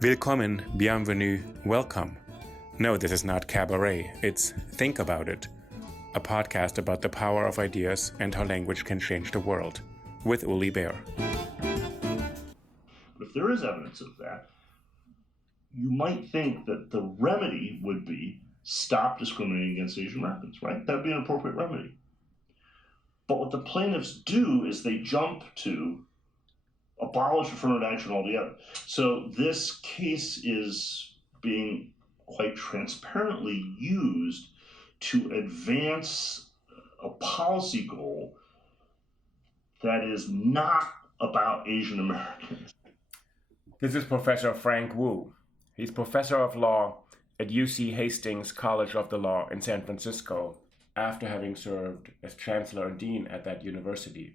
Willkommen, bienvenue, welcome. No, this is not cabaret, it's Think About It, a podcast about the power of ideas and how language can change the world, with Uli Baer. If there is evidence of that, you might think that the remedy would be stop discriminating against Asian Americans, right? That would be an appropriate remedy. But what the plaintiffs do is they jump to abolish affirmative action altogether. So this case is being quite transparently used to advance a policy goal that is not about Asian Americans. This is Professor Frank Wu. He's professor of law at UC Hastings College of the Law in San Francisco, after having served as chancellor and dean at that university.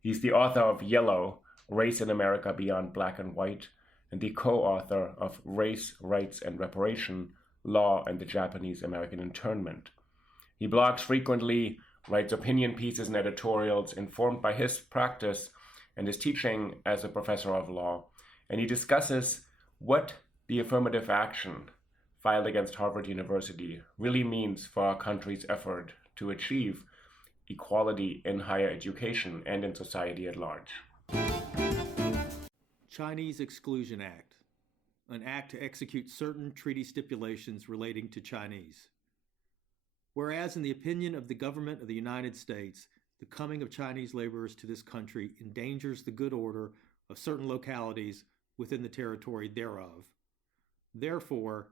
He's the author of Yellow, Race in America Beyond Black and White, and the co-author of Race, Rights, and Reparation, Law and the Japanese American Internment. He blogs frequently, writes opinion pieces and editorials informed by his practice and his teaching as a professor of law, and he discusses what the affirmative action filed against Harvard University really means for our country's effort to achieve equality in higher education and in society at large. Chinese Exclusion Act, an act to execute certain treaty stipulations relating to Chinese. Whereas in the opinion of the government of the United States, the coming of Chinese laborers to this country endangers the good order of certain localities within the territory thereof. Therefore,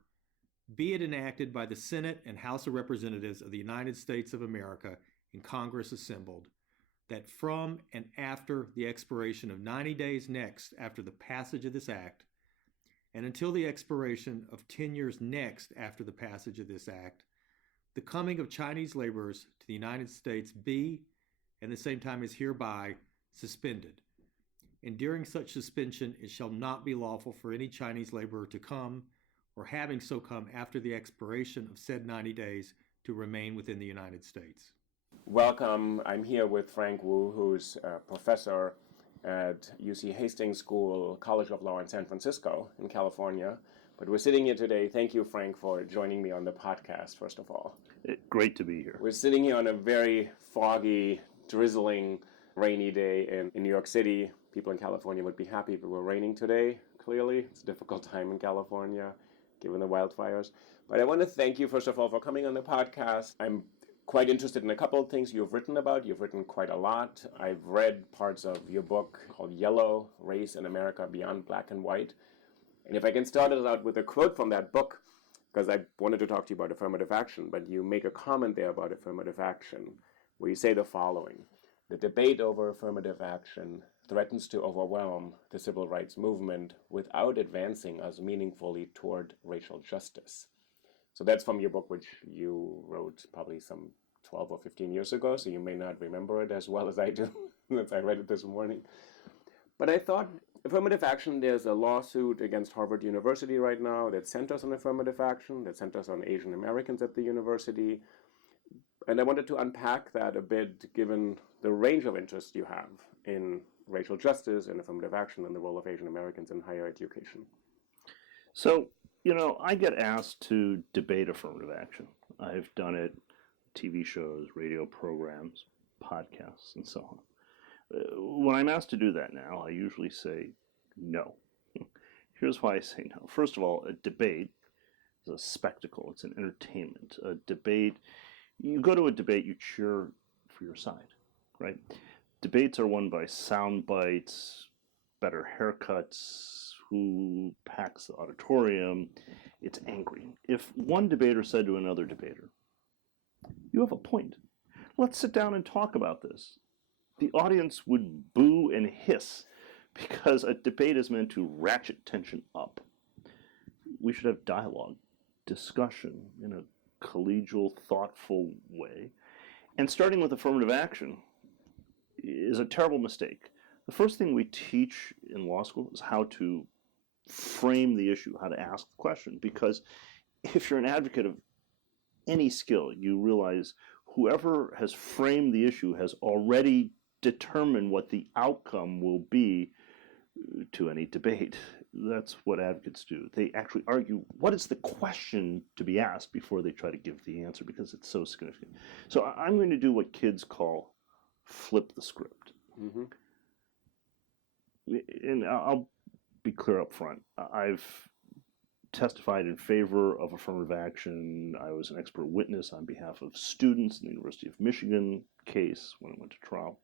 be it enacted by the Senate and House of Representatives of the United States of America in Congress assembled, that from and after the expiration of 90 days next after the passage of this act, and until the expiration of 10 years next after the passage of this act, the coming of Chinese laborers to the United States be, and the same time is hereby, suspended. And during such suspension, it shall not be lawful for any Chinese laborer to come, or having so come after the expiration of said 90 days, to remain within the United States. Welcome. I'm here with Frank Wu, who's a professor at UC Hastings School, College of Law in San Francisco in California. But we're sitting here today. Thank you, Frank, for joining me on the podcast, first of all. Great to be here. We're sitting here on a very foggy, drizzling, rainy day in New York City. People in California would be happy if it were raining today, clearly. It's a difficult time in California, given the wildfires. But I want to thank you, first of all, for coming on the podcast. I'm quite interested in a couple of things you've written about. You've written quite a lot. I've read parts of your book called Yellow, Race in America Beyond Black and White. And if I can start it out with a quote from that book, because I wanted to talk to you about affirmative action, but you make a comment there about affirmative action, where you say the following: the debate over affirmative action threatens to overwhelm the civil rights movement without advancing us meaningfully toward racial justice. So that's from your book, which you wrote probably some 12 or 15 years ago, so you may not remember it as well as I do, since I read it this morning. But I thought, affirmative action, there's a lawsuit against Harvard University right now that centers on affirmative action, that centers on Asian Americans at the university. And I wanted to unpack that a bit, given the range of interest you have in racial justice and affirmative action and the role of Asian Americans in higher education. So, I get asked to debate affirmative action. I've done it, TV shows, radio programs, podcasts, and so on. When I'm asked to do that now, I usually say no. Here's why I say no. First of all, a debate is a spectacle. It's an entertainment. A debate, you go to a debate, you cheer for your side, right? Debates are won by sound bites, better haircuts, who packs the auditorium. It's angry. If one debater said to another debater, "You have a point. Let's sit down and talk about this," the audience would boo and hiss, because a debate is meant to ratchet tension up. We should have dialogue, discussion in a collegial, thoughtful way. And starting with affirmative action is a terrible mistake. The first thing we teach in law school is how to frame the issue, how to ask the question. Because if you're an advocate of any skill, you realize whoever has framed the issue has already determined what the outcome will be to any debate. that's what advocates do. They actually argue what is the question to be asked before they try to give the answer because it's so significant. So I'm going to do what kids call flip the script. Mm-hmm. And I'll be clear up front. I've testified in favor of affirmative action. I was an expert witness on behalf of students in the University of Michigan case when it went to trial.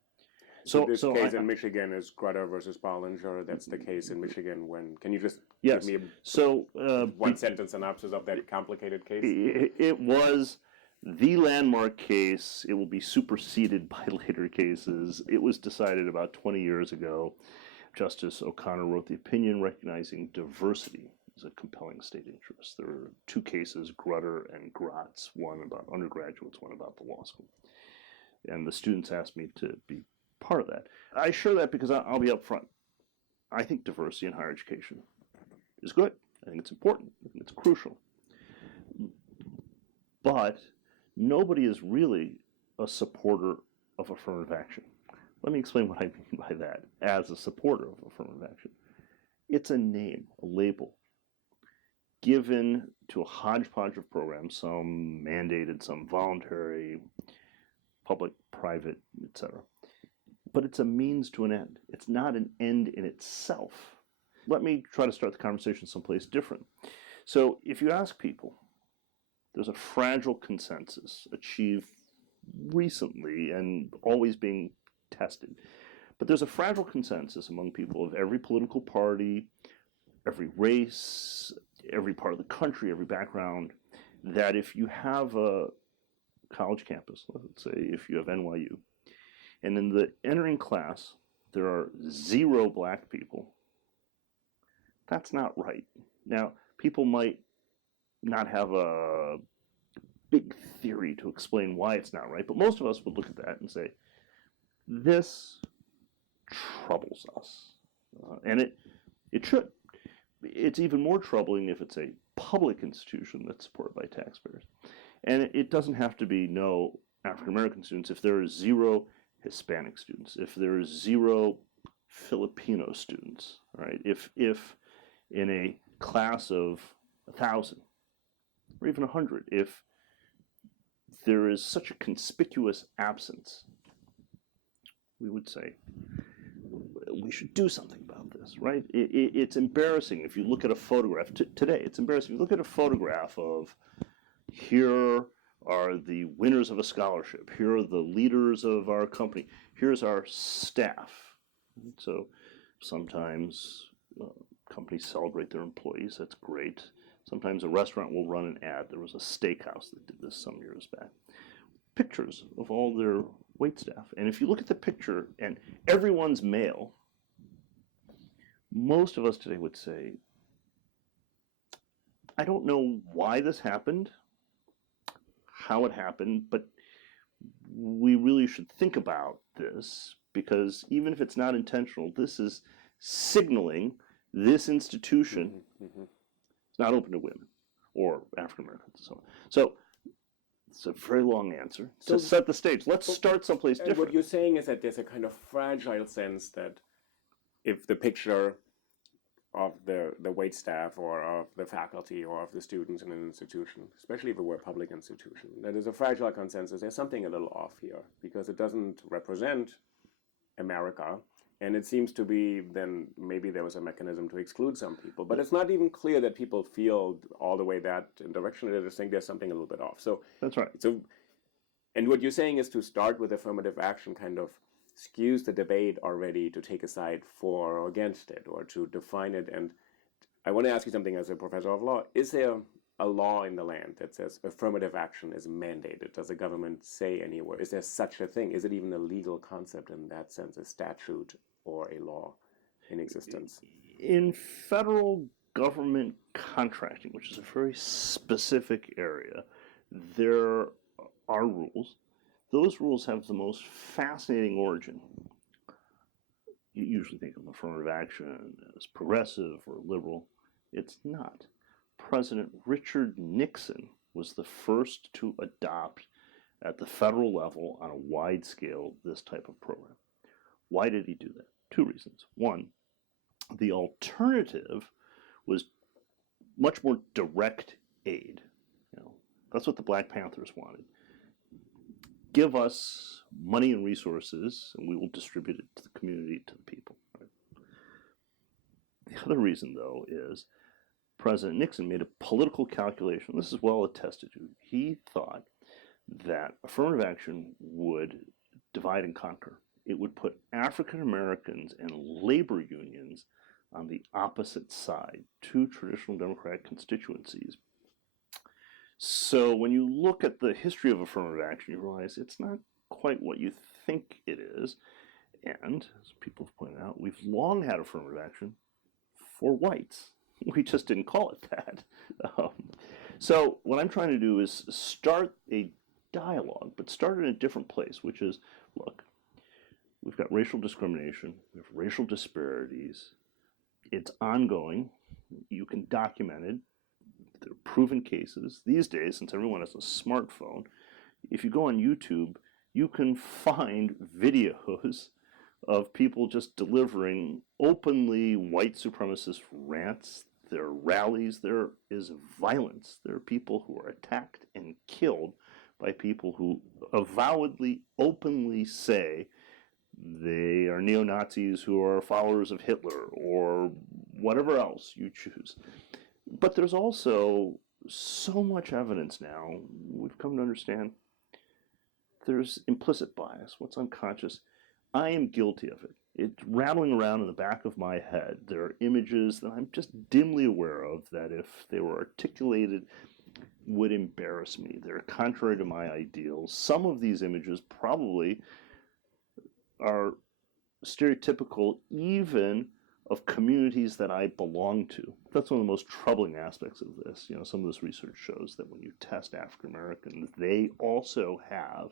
So this case in Michigan is Grutter versus Bollinger. That's the case in Michigan. Can you just give me one sentence synopsis of that complicated case? It was the landmark case. It will be superseded by later cases. It was decided about 20 years ago. Justice O'Connor wrote the opinion recognizing diversity as a compelling state interest. There are two cases, Grutter and Gratz, one about undergraduates, one about the law school. And the students asked me to be part of that. I share that because I'll be upfront. I think diversity in higher education is good. I think it's important. I think it's crucial. But nobody is really a supporter of affirmative action. Let me explain what I mean by that as a supporter of affirmative action. It's a name, a label, given to a hodgepodge of programs, some mandated, some voluntary, public, private, etc. But it's a means to an end. It's not an end in itself. Let me try to start the conversation someplace different. So if you ask people, there's a fragile consensus achieved recently and always being tested. But there's a fragile consensus among people of every political party, every race, every part of the country, every background, that if you have a college campus, let's say if you have NYU, and in the entering class there are 0 black people, that's not right. Now, people might not have a big theory to explain why it's not right, but most of us would look at that and say, this troubles us. And it should. It's even more troubling if it's a public institution that's supported by taxpayers. And it doesn't have to be no African American students. If there are 0 Hispanic students, if there are 0 Filipino students, right? If in a class of 1,000 or even 100, if there is such a conspicuous absence, we would say we should do something about this, right? It's embarrassing if you look at a photograph today. It's embarrassing. You look at a photograph of, here are the winners of a scholarship. Here are the leaders of our company. Here's our staff. So sometimes companies celebrate their employees. That's great. Sometimes a restaurant will run an ad. There was a steakhouse that did this some years back. Pictures of all their wait staff. And if you look at the picture and everyone's male, most of us today would say, I don't know why this happened, how it happened, but we really should think about this, because even if it's not intentional, this is signaling this institution is not open to women or African Americans and so on. So it's a very long answer to set the stage. Let's start someplace different. What you're saying is that there's a kind of fragile sense that if the picture of the wait staff or of the faculty or of the students in an institution, especially if it were a public institution, that is a fragile consensus. There's something a little off here because it doesn't represent America. And it seems to be then maybe there was a mechanism to exclude some people. But it's not even clear that people feel all the way that direction. They just think there's something a little bit off. So that's right. So, and what you're saying is to start with affirmative action kind of skews the debate already to take a side for or against it or to define it. And I want to ask you something as a professor of law. Is there a law in the land that says affirmative action is mandated? Does the government say anywhere? Is there such a thing? Is it even a legal concept in that sense, a statute or a law in existence? In federal government contracting, which is a very specific area, there are rules. Those rules have the most fascinating origin. You usually think of affirmative action as progressive or liberal. It's not. President Richard Nixon was the first to adopt at the federal level on a wide scale this type of program. Why did he do that? 2 reasons. One, the alternative was much more direct aid. That's what the Black Panthers wanted. Give us money and resources, and we will distribute it to the community, to the people. Right? The other reason, though, is President Nixon made a political calculation. This is well attested to. He thought that affirmative action would divide and conquer. It would put African Americans and labor unions on the opposite side, two traditional Democratic constituencies. So when you look at the history of affirmative action, you realize it's not quite what you think it is. And, as people have pointed out, we've long had affirmative action for whites. We just didn't call it that. So what I'm trying to do is start a dialogue, but start in a different place, which is, look, we've got racial discrimination, we have racial disparities, it's ongoing, you can document it, there are proven cases. These days, since everyone has a smartphone, if you go on YouTube, you can find videos of people just delivering openly white supremacist rants. There are rallies, there is violence. There are people who are attacked and killed by people who avowedly, openly say they are neo-Nazis who are followers of Hitler or whatever else you choose. But there's also so much evidence now, we've come to understand, there's implicit bias, what's unconscious. I am guilty of it. It's rattling around in the back of my head. There are images that I'm just dimly aware of that if they were articulated would embarrass me. They're contrary to my ideals. Some of these images probably are stereotypical even of communities that I belong to. That's one of the most troubling aspects of this. Some of this research shows that when you test African Americans, they also have,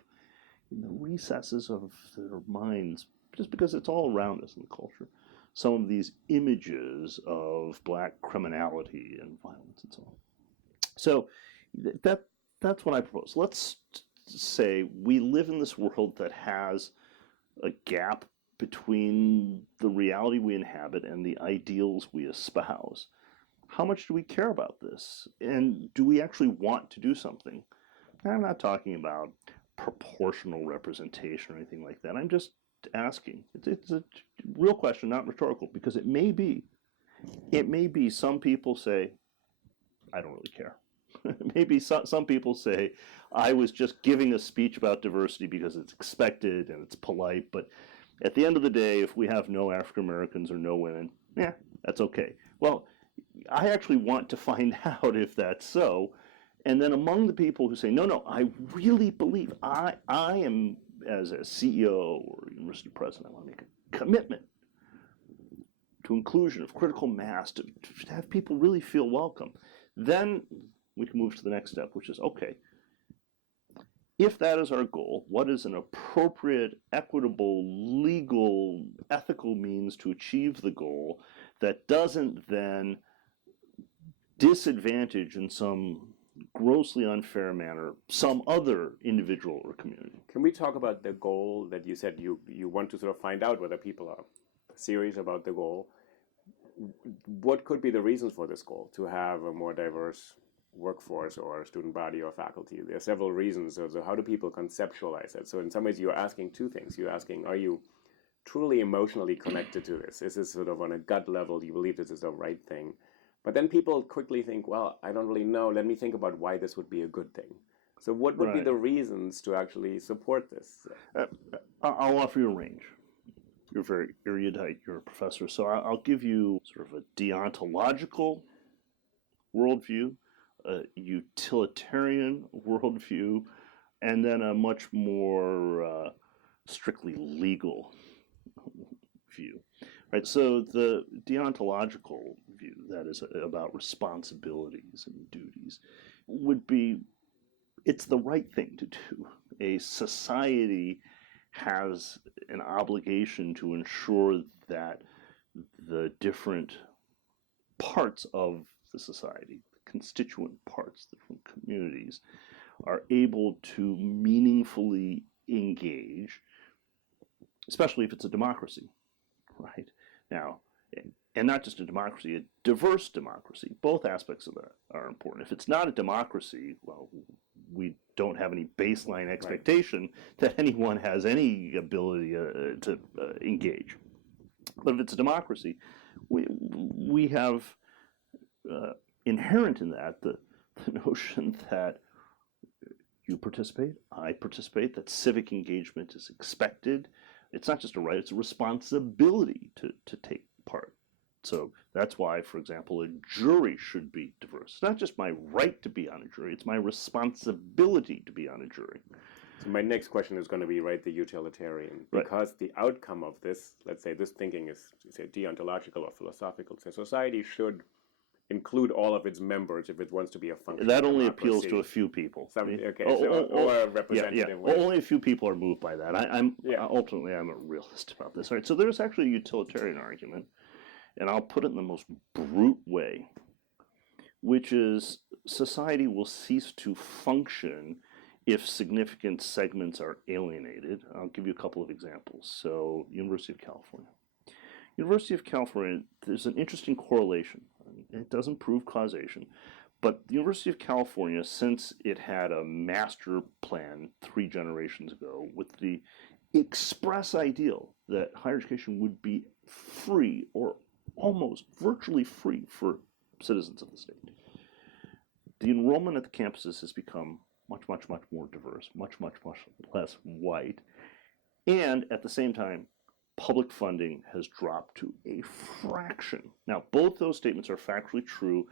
in the recesses of their minds, just because it's all around us in the culture, some of these images of black criminality and violence and so on. So that's what I propose. Let's say we live in this world that has a gap between the reality we inhabit and the ideals we espouse. How much do we care about this? And do we actually want to do something? I'm not talking about proportional representation or anything like that. I'm just asking. It's a real question, not rhetorical, because it may be some people say, I don't really care. Maybe some people say, I was just giving a speech about diversity because it's expected and it's polite, but at the end of the day, if we have no African Americans or no women, that's okay. Well, I actually want to find out if that's so. And then among the people who say, no, I really believe, I am, as a CEO or university president, I want to make a commitment to inclusion of critical mass, to have people really feel welcome. Then we can move to the next step, which is, okay, if that is our goal, what is an appropriate, equitable, legal, ethical means to achieve the goal that doesn't then disadvantage in some grossly unfair manner some other individual or community? Can we talk about the goal that you said you want to sort of find out whether people are serious about the goal? What could be the reasons for this goal, to have a more diverse workforce or student body or faculty? There are several reasons. So how do people conceptualize it? So in some ways you're asking two things. You're asking, are you truly emotionally connected to this? Is this sort of on a gut level, do you believe this is the right thing? But then people quickly think, well, I don't really know. Let me think about why this would be a good thing. So what would be the reasons to actually support this? I'll offer you a range. You're very erudite. You're a professor. So I'll give you sort of a deontological worldview, a utilitarian worldview, and then a much more strictly legal view. Right, so the deontological view, that is about responsibilities and duties, would be, it's the right thing to do. A society has an obligation to ensure that the different parts of the society, the constituent parts, the different communities, are able to meaningfully engage, especially if it's a democracy, right? Now, and not just a democracy, a diverse democracy. Both aspects of that are important. If it's not a democracy, well, we don't have any baseline expectation that anyone has any ability to engage. But if it's a democracy, we have inherent in that the notion that you participate, I participate, that civic engagement is expected. It's not just a right, it's a responsibility to take part. So that's why, for example, a jury should be diverse. It's not just my right to be on a jury, it's my responsibility to be on a jury. So my next question is going to be, the utilitarian. Because the outcome of this, let's say this thinking is, say, deontological or philosophical, so society should include all of its members if it wants to be a functional That only democracy. appeals to a few people. Or a representative way. Only a few people are moved by that. Ultimately, I'm a realist about this. All right, so there's actually a utilitarian argument, and I'll put it in the most brute way, which is society will cease to function if significant segments are alienated. I'll give you a couple of examples. So, University of California. University of California, there's an interesting correlation. It doesn't prove causation, but the University of California, since it had a master plan 3 generations ago with the express ideal that higher education would be free or almost virtually free for citizens of the state, the enrollment at the campuses has become much more diverse, much less white, and at the same time, public funding has dropped to a fraction. Now, both those statements are factually true.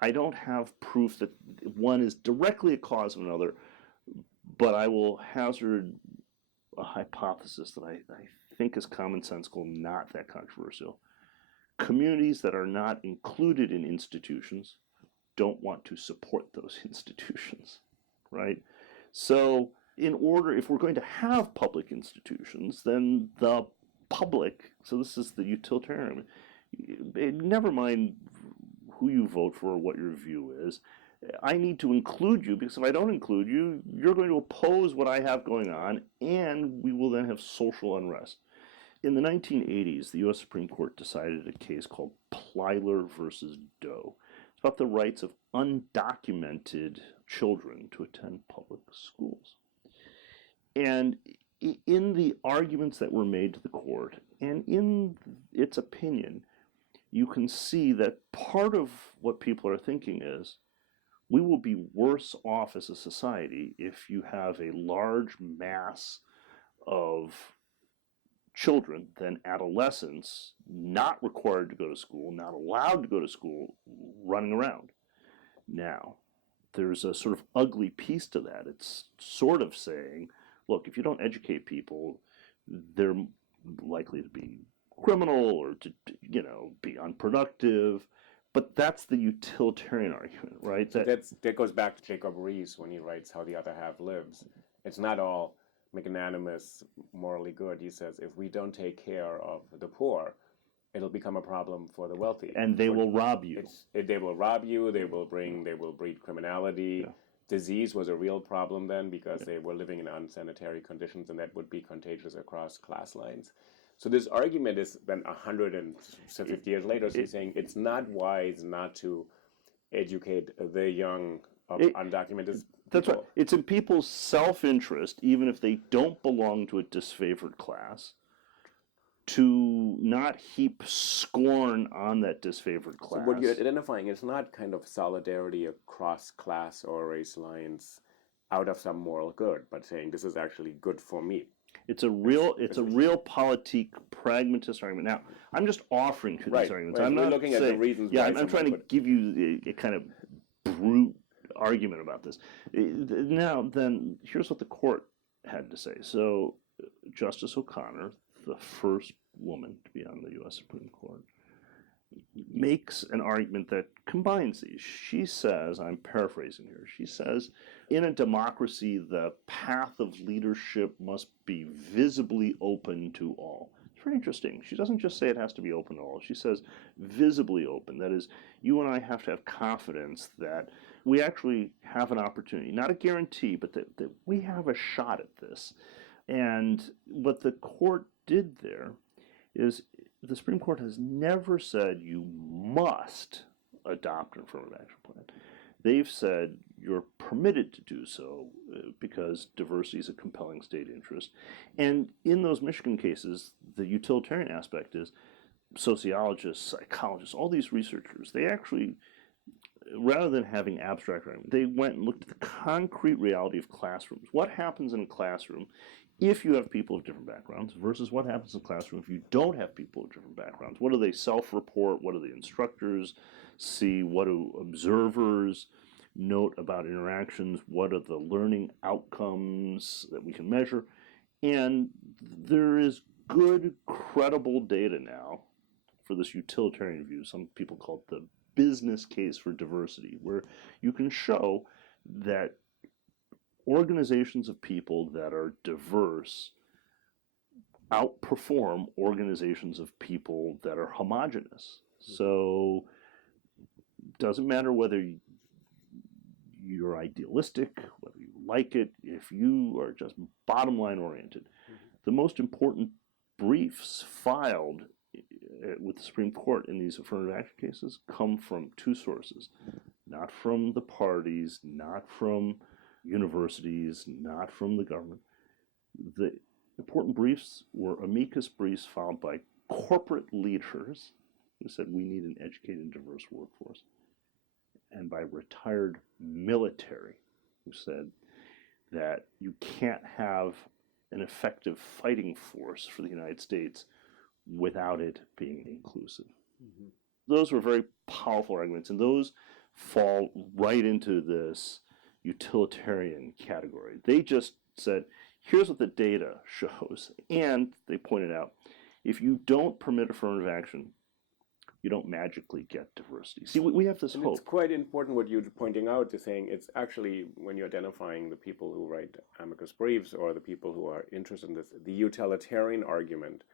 I don't have proof that one is directly a cause of another, but I will hazard a hypothesis that I think is commonsensical, not that controversial. Communities that are not included in institutions don't want to support those institutions, right? So, if we're going to have public institutions, then the public, so this is the utilitarian, never mind who you vote for or what your view is, I need to include you, because if I don't include you, you're going to oppose what I have going on, and we will then have social unrest. In the 1980s, the U.S. Supreme Court decided a case called Plyler versus Doe. It's about the rights of undocumented children to attend public schools. And in the arguments that were made to the court, and in its opinion, you can see that part of what people are thinking is, we will be worse off as a society if you have a large mass of children than adolescents not required to go to school, not allowed to go to school, running around. Now, there's a sort of ugly piece to that. It's sort of saying, look, if you don't educate people, they're likely to be criminal or to be unproductive. But that's the utilitarian argument, right? That goes back to Jacob Riis when he writes How the Other Half Lives. It's not all magnanimous, morally good. He says, if we don't take care of the poor, it'll become a problem for the wealthy. And they will rob you. They will rob you. They will breed criminality. Yeah. Disease was a real problem then because they were living in unsanitary conditions, and that would be contagious across class lines. So this argument is then 150 years later, so he's saying it's not wise not to educate the young undocumented people. That's right. It's in people's self-interest, even if they don't belong to a disfavored class, to not heap scorn on that disfavored class. So what you're identifying is not kind of solidarity across class or race lines out of some moral good, but saying this is actually good for me. It's a real politique pragmatist argument. Now, I'm just offering you these arguments. Right. I'm not looking at the reasons. Yeah, I'm trying to give you a kind of brute argument about this. Now, then, here's what the court had to say. So, Justice O'Connor, the first woman to be on the U.S. Supreme Court, makes an argument that combines these. She says, I'm paraphrasing here, she says, in a democracy, the path of leadership must be visibly open to all. It's very interesting. She doesn't just say it has to be open to all. She says visibly open. That is, you and I have to have confidence that we actually have an opportunity, not a guarantee, but that we have a shot at this. And what the court did there is the Supreme Court has never said you must adopt an affirmative action plan. They've said you're permitted to do so because diversity is a compelling state interest. And in those Michigan cases, the utilitarian aspect is sociologists, psychologists, all these researchers, they actually, rather than having abstract argument, they went and looked at the concrete reality of classrooms. What happens in a classroom if you have people of different backgrounds versus what happens in a classroom if you don't have people of different backgrounds? What do they self-report? What do the instructors see? What do observers note about interactions? What are the learning outcomes that we can measure? And there is good, credible data now for this utilitarian view. Some people call it the business case for diversity, where you can show that organizations of people that are diverse outperform organizations of people that are homogeneous. So it doesn't matter whether you're idealistic, whether you like it, if you are just bottom line oriented. The most important briefs filed with the Supreme Court in these affirmative action cases come from two sources, not from the parties, not from universities, not from the government. The important briefs were amicus briefs filed by corporate leaders who said we need an educated and diverse workforce, and by retired military who said that you can't have an effective fighting force for the United States without it being inclusive. Those were very powerful arguments, and those fall right into this utilitarian category. They just said, here's what the data shows, and they pointed out, if you don't permit affirmative action, you don't magically get diversity. See, we have this hope. It's quite important what you're pointing out, to saying it's actually, when you're identifying the people who write amicus briefs or the people who are interested in this, the utilitarian argument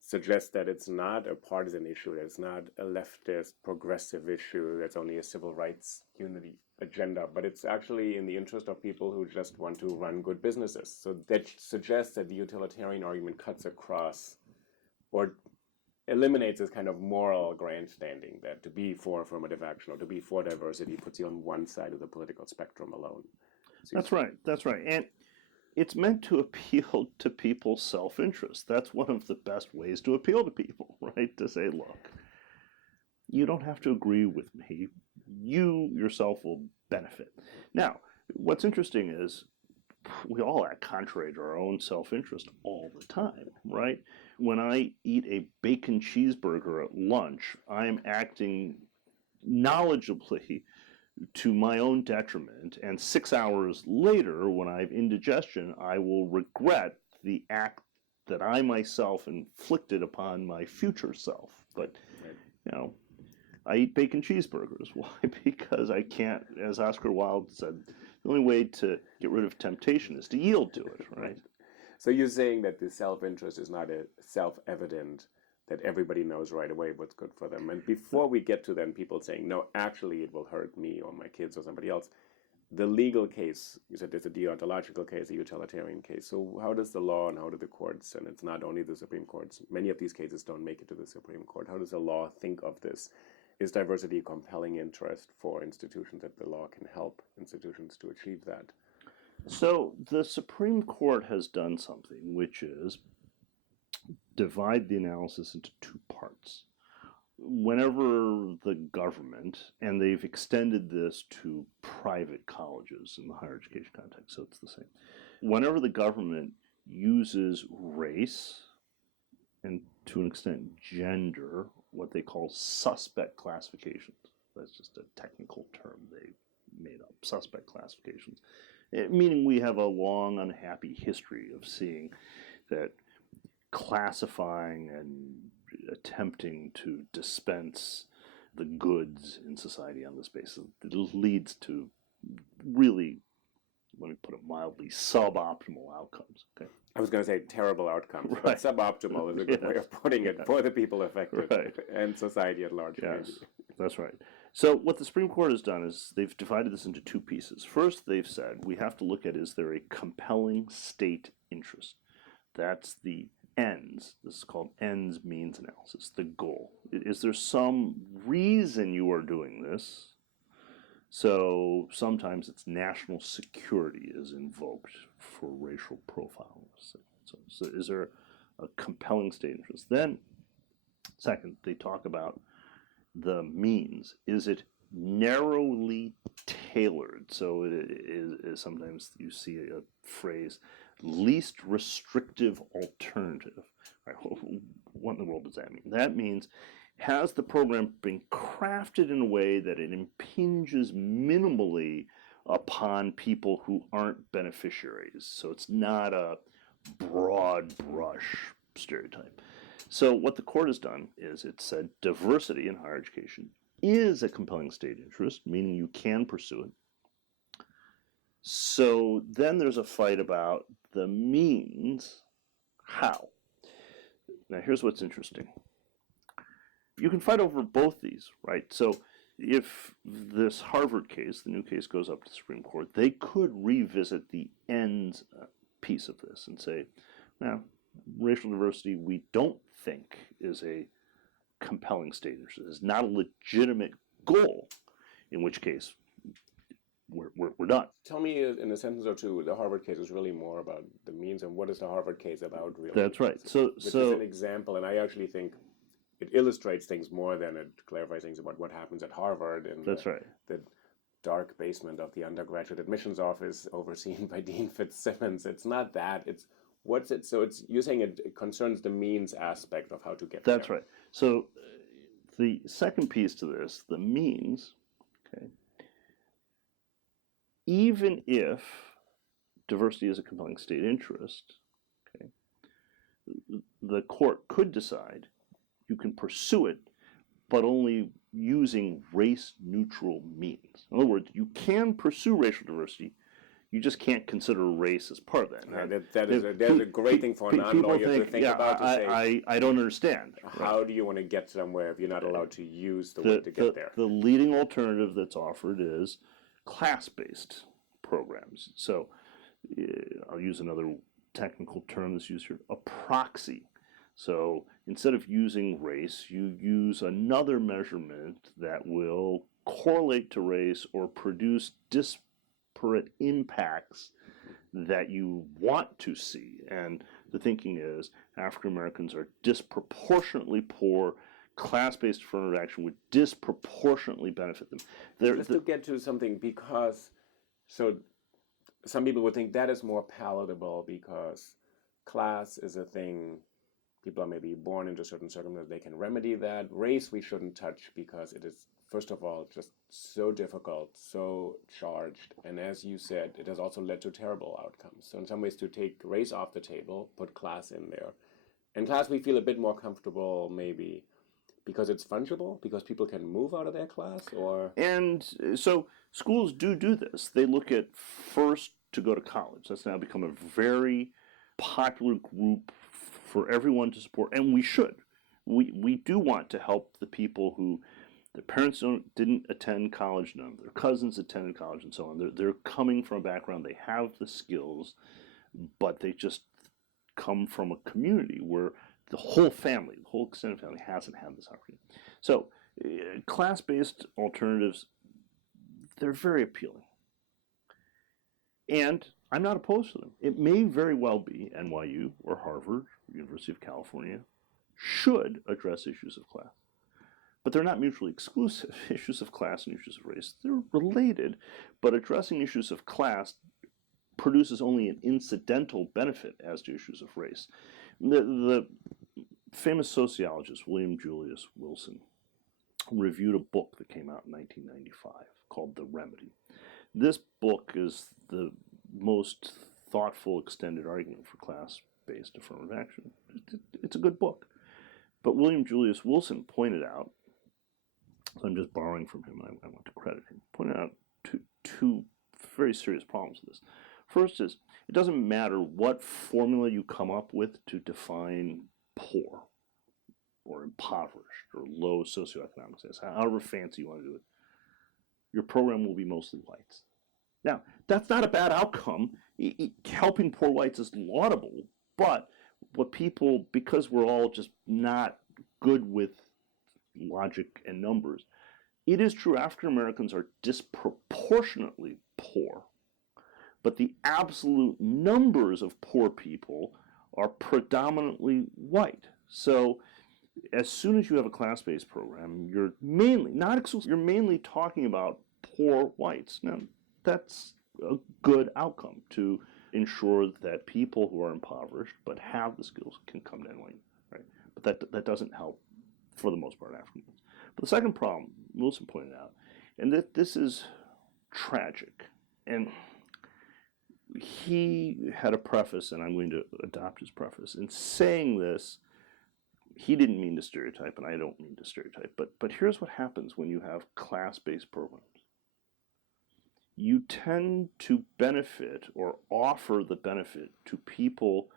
suggests that it's not a partisan issue, that it's not a leftist progressive issue, that's only a civil rights unity agenda, but it's actually in the interest of people who just want to run good businesses. So that suggests that the utilitarian argument cuts across or eliminates this kind of moral grandstanding that to be for affirmative action or to be for diversity puts you on one side of the political spectrum alone. That's right. And it's meant to appeal to people's self-interest. That's one of the best ways to appeal to people, right? To say, look, you don't have to agree with me. You yourself will benefit. Now, what's interesting is we all act contrary to our own self-interest all the time, right? When I eat a bacon cheeseburger at lunch, I'm acting knowledgeably to my own detriment, and 6 hours later, when I have indigestion, I will regret the act that I myself inflicted upon my future self. But, I eat bacon cheeseburgers. Why? Because I can't, as Oscar Wilde said, the only way to get rid of temptation is to yield to it, right? So you're saying that the self-interest is not a self-evident, that everybody knows right away what's good for them. And before we get to then people saying, no, actually it will hurt me or my kids or somebody else, the legal case, you said there's a deontological case, a utilitarian case. So how does the law and how do the courts, and it's not only the Supreme Courts, many of these cases don't make it to the Supreme Court. How does the law think of this? Is diversity a compelling interest for institutions that the law can help institutions to achieve that? So the Supreme Court has done something, which is divide the analysis into two parts. Whenever the government, and they've extended this to private colleges in the higher education context, so it's the same. Whenever the government uses race, and to an extent gender, what they call suspect classifications, that's just a technical term they made up, suspect classifications, meaning we have a long, unhappy history of seeing that classifying and attempting to dispense the goods in society on this basis leads to really, let me put it mildly, suboptimal outcomes. Okay? I was going to say terrible outcomes, right. But suboptimal is a good way of putting it for the people affected and society at large. Yes, maybe. That's right. So what the Supreme Court has done is they've divided this into two pieces. First, they've said we have to look at, is there a compelling state interest? That's the ends. This is called ends means analysis, the goal. Is there some reason you are doing this? So sometimes it's national security is invoked for racial profiling. So is there a compelling state interest? Then, second, they talk about the means. Is it narrowly tailored? So it is sometimes you see a phrase, least restrictive alternative. Right? What in the world does that mean? That means, has the program been crafted in a way that it impinges minimally upon people who aren't beneficiaries? So it's not a broad brush stereotype. So what the court has done is it said diversity in higher education is a compelling state interest, meaning you can pursue it. So then there's a fight about the means. How? Now here's what's interesting. You can fight over both these, right? So if this Harvard case, the new case, goes up to the Supreme Court, they could revisit the ends piece of this and say, now, racial diversity we don't think is a compelling state interest. It's not a legitimate goal, in which case we're done. Tell me in a sentence or two, the Harvard case is really more about the means, and what is the Harvard case about really? That's right. This is an example, and I actually think it illustrates things more than it clarifies things about what happens at Harvard and the dark basement of the undergraduate admissions office overseen by Dean Fitzsimmons. It's not that. It's what's it? So it's you're saying it concerns the means aspect of how to get there. That's right. So the second piece to this, the means, okay, even if diversity is a compelling state interest, okay, the court could decide you can pursue it, but only using race-neutral means. In other words, you can pursue racial diversity, you just can't consider race as part of that. Right, that's a great thing for a non-lawyer to think about. I don't understand. How do you want to get somewhere if you're not allowed to use the way to get there? The leading alternative that's offered is class-based programs. So I'll use another technical term that's used here, a proxy. So instead of using race, you use another measurement that will correlate to race or produce disparate impacts that you want to see. And the thinking is African Americans are disproportionately poor. Class-based affirmative action would disproportionately benefit them. Just to get to something, because so some people would think that is more palatable because class is a thing. People are maybe born into certain circumstances, they can remedy that. Race we shouldn't touch because it is, first of all, just so difficult, so charged. And as you said, it has also led to terrible outcomes. So in some ways to take race off the table, put class in there. And class we feel a bit more comfortable maybe because it's fungible, because people can move out of their class, or... And so schools do this. They look at first to go to college. That's now become a very popular group for everyone to support, and we should. We do want to help the people who their parents didn't attend college, none of their cousins attended college, and so on. They're coming from a background, they have the skills, but they just come from a community where the whole family, the whole extended family hasn't had this opportunity. So class-based alternatives, they're very appealing. And I'm not opposed to them. It may very well be NYU or Harvard, University of California, should address issues of class. But they're not mutually exclusive. Issues of class and issues of race, they're related, but addressing issues of class produces only an incidental benefit as to issues of race. The famous sociologist William Julius Wilson reviewed a book that came out in 1995 called The Remedy. This book is the most thoughtful extended argument for class-based affirmative action. It's a good book. But William Julius Wilson pointed out, so I'm just borrowing from him, I want to credit him, pointed out two very serious problems with this. First is, it doesn't matter what formula you come up with to define poor or impoverished or low socioeconomic status, however fancy you want to do it, your program will be mostly whites. Now, that's not a bad outcome. Helping poor whites is laudable, but what people, because we're all just not good with logic and numbers, it is true African Americans are disproportionately poor, but the absolute numbers of poor people are predominantly white. So as soon as you have a class-based program, you're mainly, not exclusively, you're mainly talking about poor whites. Now, that's a good outcome to ensure that people who are impoverished but have the skills can come to NYU, right? But that doesn't help, for the most part, Africans. But the second problem, Wilson pointed out, and that this is tragic, and he had a preface, and I'm going to adopt his preface. In saying this, he didn't mean to stereotype, and I don't mean to stereotype, but here's what happens when you have class-based programs. You tend to benefit or offer the benefit to people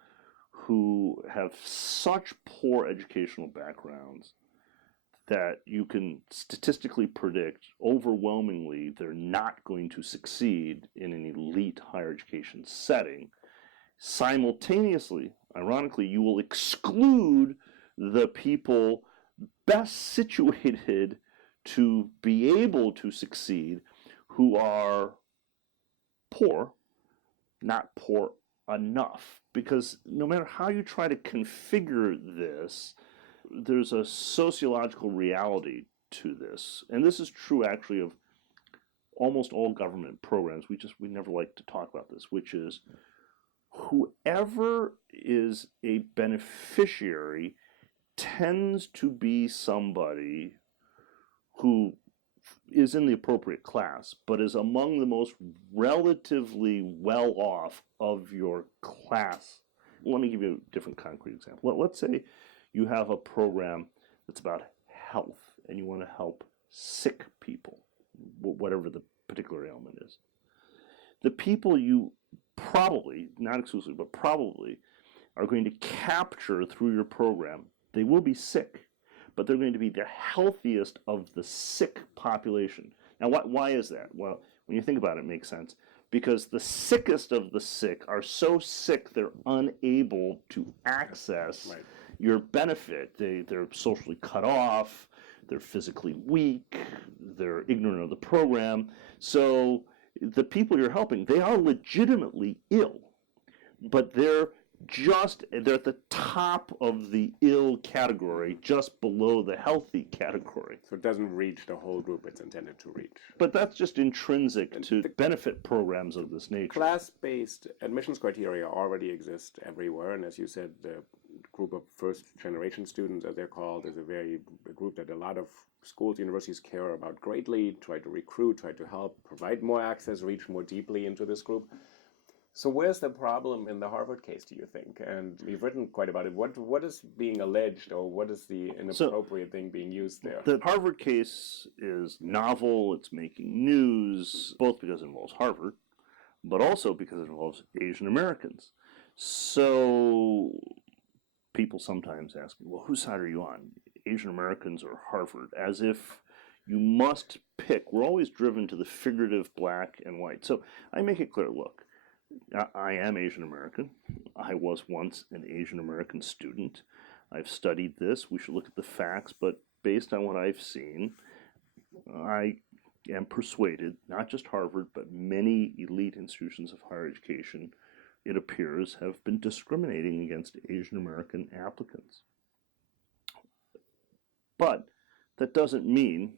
who have such poor educational backgrounds that you can statistically predict overwhelmingly they're not going to succeed in an elite higher education setting. Simultaneously, ironically, you will exclude the people best situated to be able to succeed, who are poor, not poor enough. Because no matter how you try to configure this, there's a sociological reality to this. And this is true actually of almost all government programs. We never like to talk about this, which is whoever is a beneficiary tends to be somebody who is in the appropriate class, but is among the most relatively well-off of your class. Let me give you a different concrete example. Let's say you have a program that's about health, and you want to help sick people, whatever the particular ailment is. The people you probably, not exclusively, but probably are going to capture through your program, they will be sick, but they're going to be the healthiest of the sick population. Now, why is that? Well, when you think about it, it makes sense. Because the sickest of the sick are so sick they're unable to access your benefit. They're socially cut off, they're physically weak, they're ignorant of the program. So the people you're helping, they are legitimately ill, but they're at the top of the ill category, just below the healthy category. So it doesn't reach the whole group it's intended to reach. But that's just intrinsic to benefit programs of this nature. Class-based admissions criteria already exist everywhere, and as you said, the group of first-generation students, as they're called, is a group that a lot of schools, universities care about greatly, try to recruit, try to help, provide more access, reach more deeply into this group. So where's the problem in the Harvard case, do you think? And you've written quite about it. What is being alleged, or what is the inappropriate thing being used there? The Harvard case is novel. It's making news, both because it involves Harvard, but also because it involves Asian Americans. So people sometimes ask me, well, whose side are you on, Asian Americans or Harvard? As if you must pick. We're always driven to the figurative black and white. So I make it clear, look, I am Asian American. I was once an Asian American student. I've studied this. We should look at the facts, but based on what I've seen, I am persuaded, not just Harvard, but many elite institutions of higher education, it appears, have been discriminating against Asian American applicants. But that doesn't mean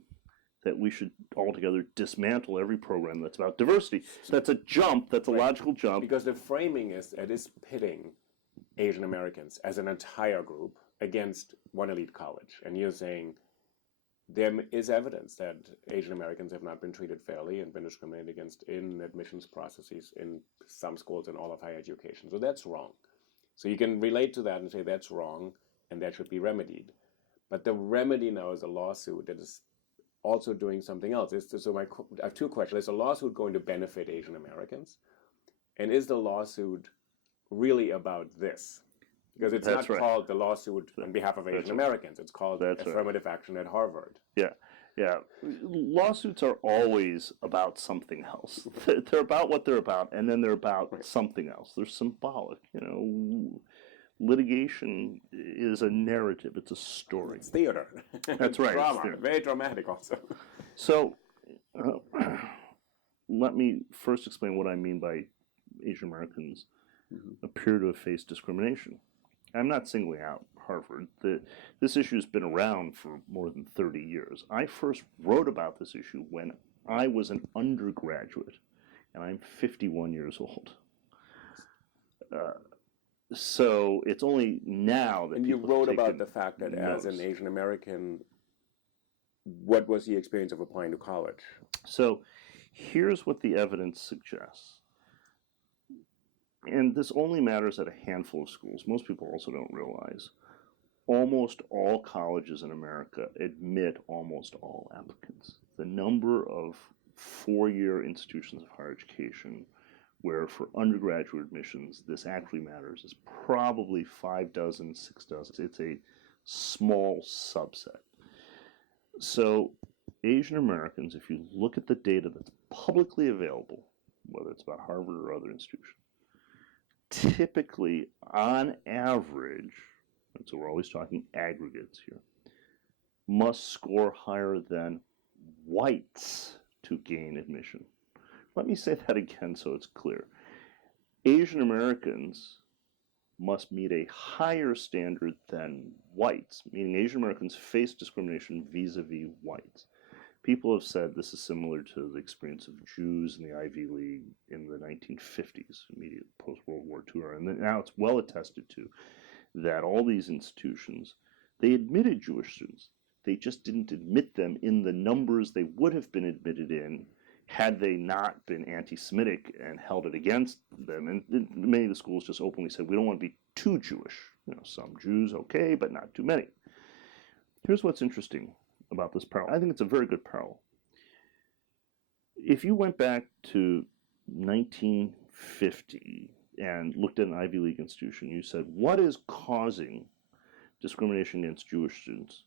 that we should altogether dismantle every program that's about diversity. That's a jump, that's a logical jump. Because the framing is, it is pitting Asian Americans as an entire group against one elite college. And you're saying there is evidence that Asian Americans have not been treated fairly and been discriminated against in admissions processes in some schools and all of higher education. So that's wrong. So you can relate to that and say that's wrong and that should be remedied. But the remedy now is a lawsuit that is also doing something else. So I have two questions. Is the lawsuit going to benefit Asian Americans? And is the lawsuit really about this? Because it's not called the lawsuit on behalf of Asian Americans. It's called affirmative action at Harvard. Yeah. Lawsuits are always about something else. They're about what they're about, and then they're about something else. They're symbolic. litigation is a narrative. It's a story. It's theater. That's right. Drama. Very dramatic also. So let me first explain what I mean by Asian Americans appear to have faced discrimination. I'm not singling out Harvard. This issue has been around for more than 30 years. I first wrote about this issue when I was an undergraduate, and I'm 51 years old. So it's only now that and you people wrote have about taken the fact that notice. as an Asian American, what was the experience of applying to college? So here's what the evidence suggests. And this only matters at a handful of schools. Most people also don't realize almost all colleges in America admit almost all applicants. The number of four-year institutions of higher education where for undergraduate admissions this actually matters is probably 5 dozen, 6 dozen. It's a small subset. So Asian Americans, if you look at the data that's publicly available, whether it's about Harvard or other institutions, typically, on average, and so we're always talking aggregates here, must score higher than whites to gain admission. Let me say that again so it's clear. Asian Americans must meet a higher standard than whites, meaning Asian Americans face discrimination vis-a-vis whites. People have said this is similar to the experience of Jews in the Ivy League in the 1950s, immediate post-World War II era. And now it's well attested to that all these institutions, they admitted Jewish students. They just didn't admit them in the numbers they would have been admitted in had they not been anti-Semitic and held it against them. And many of the schools just openly said, we don't want to be too Jewish. You know, some Jews, okay, but not too many. Here's what's interesting about this parallel. I think it's a very good parallel. If you went back to 1950 and looked at an Ivy League institution, you said, what is causing discrimination against Jewish students?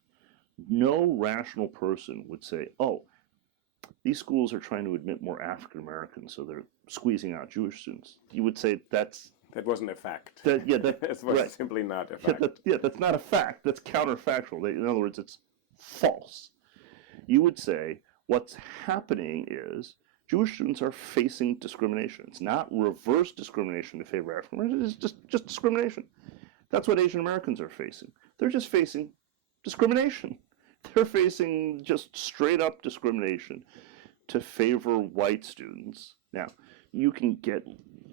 No rational person would say, oh, these schools are trying to admit more African Americans, so they're squeezing out Jewish students. You would say that wasn't a fact. That was right. simply not a fact. That's not a fact. That's counterfactual. In other words, it's false. You would say what's happening is Jewish students are facing discrimination. It's not reverse discrimination in favor of African Americans. It's just discrimination. That's what Asian Americans are facing. They're just facing discrimination. They're facing just straight up discrimination to favor white students. Now, you can get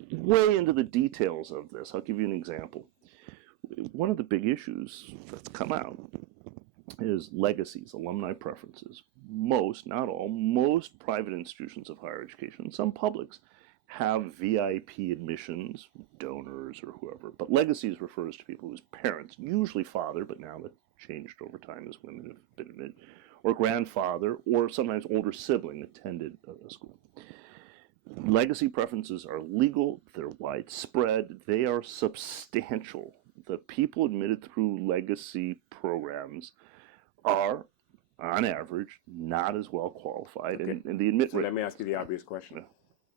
way into the details of this. I'll give you an example. One of the big issues that's come out is legacies, alumni preferences. Most, not all, most private institutions of higher education, some publics, have VIP admissions, donors or whoever, but legacies refers to people whose parents, usually father, but now that's changed over time as women have been admitted, or grandfather, or sometimes older sibling attended a school. Legacy preferences are legal, they're widespread, they are substantial. The people admitted through legacy programs are, on average, not as well qualified. Okay. And the admit so let me ask you the obvious question.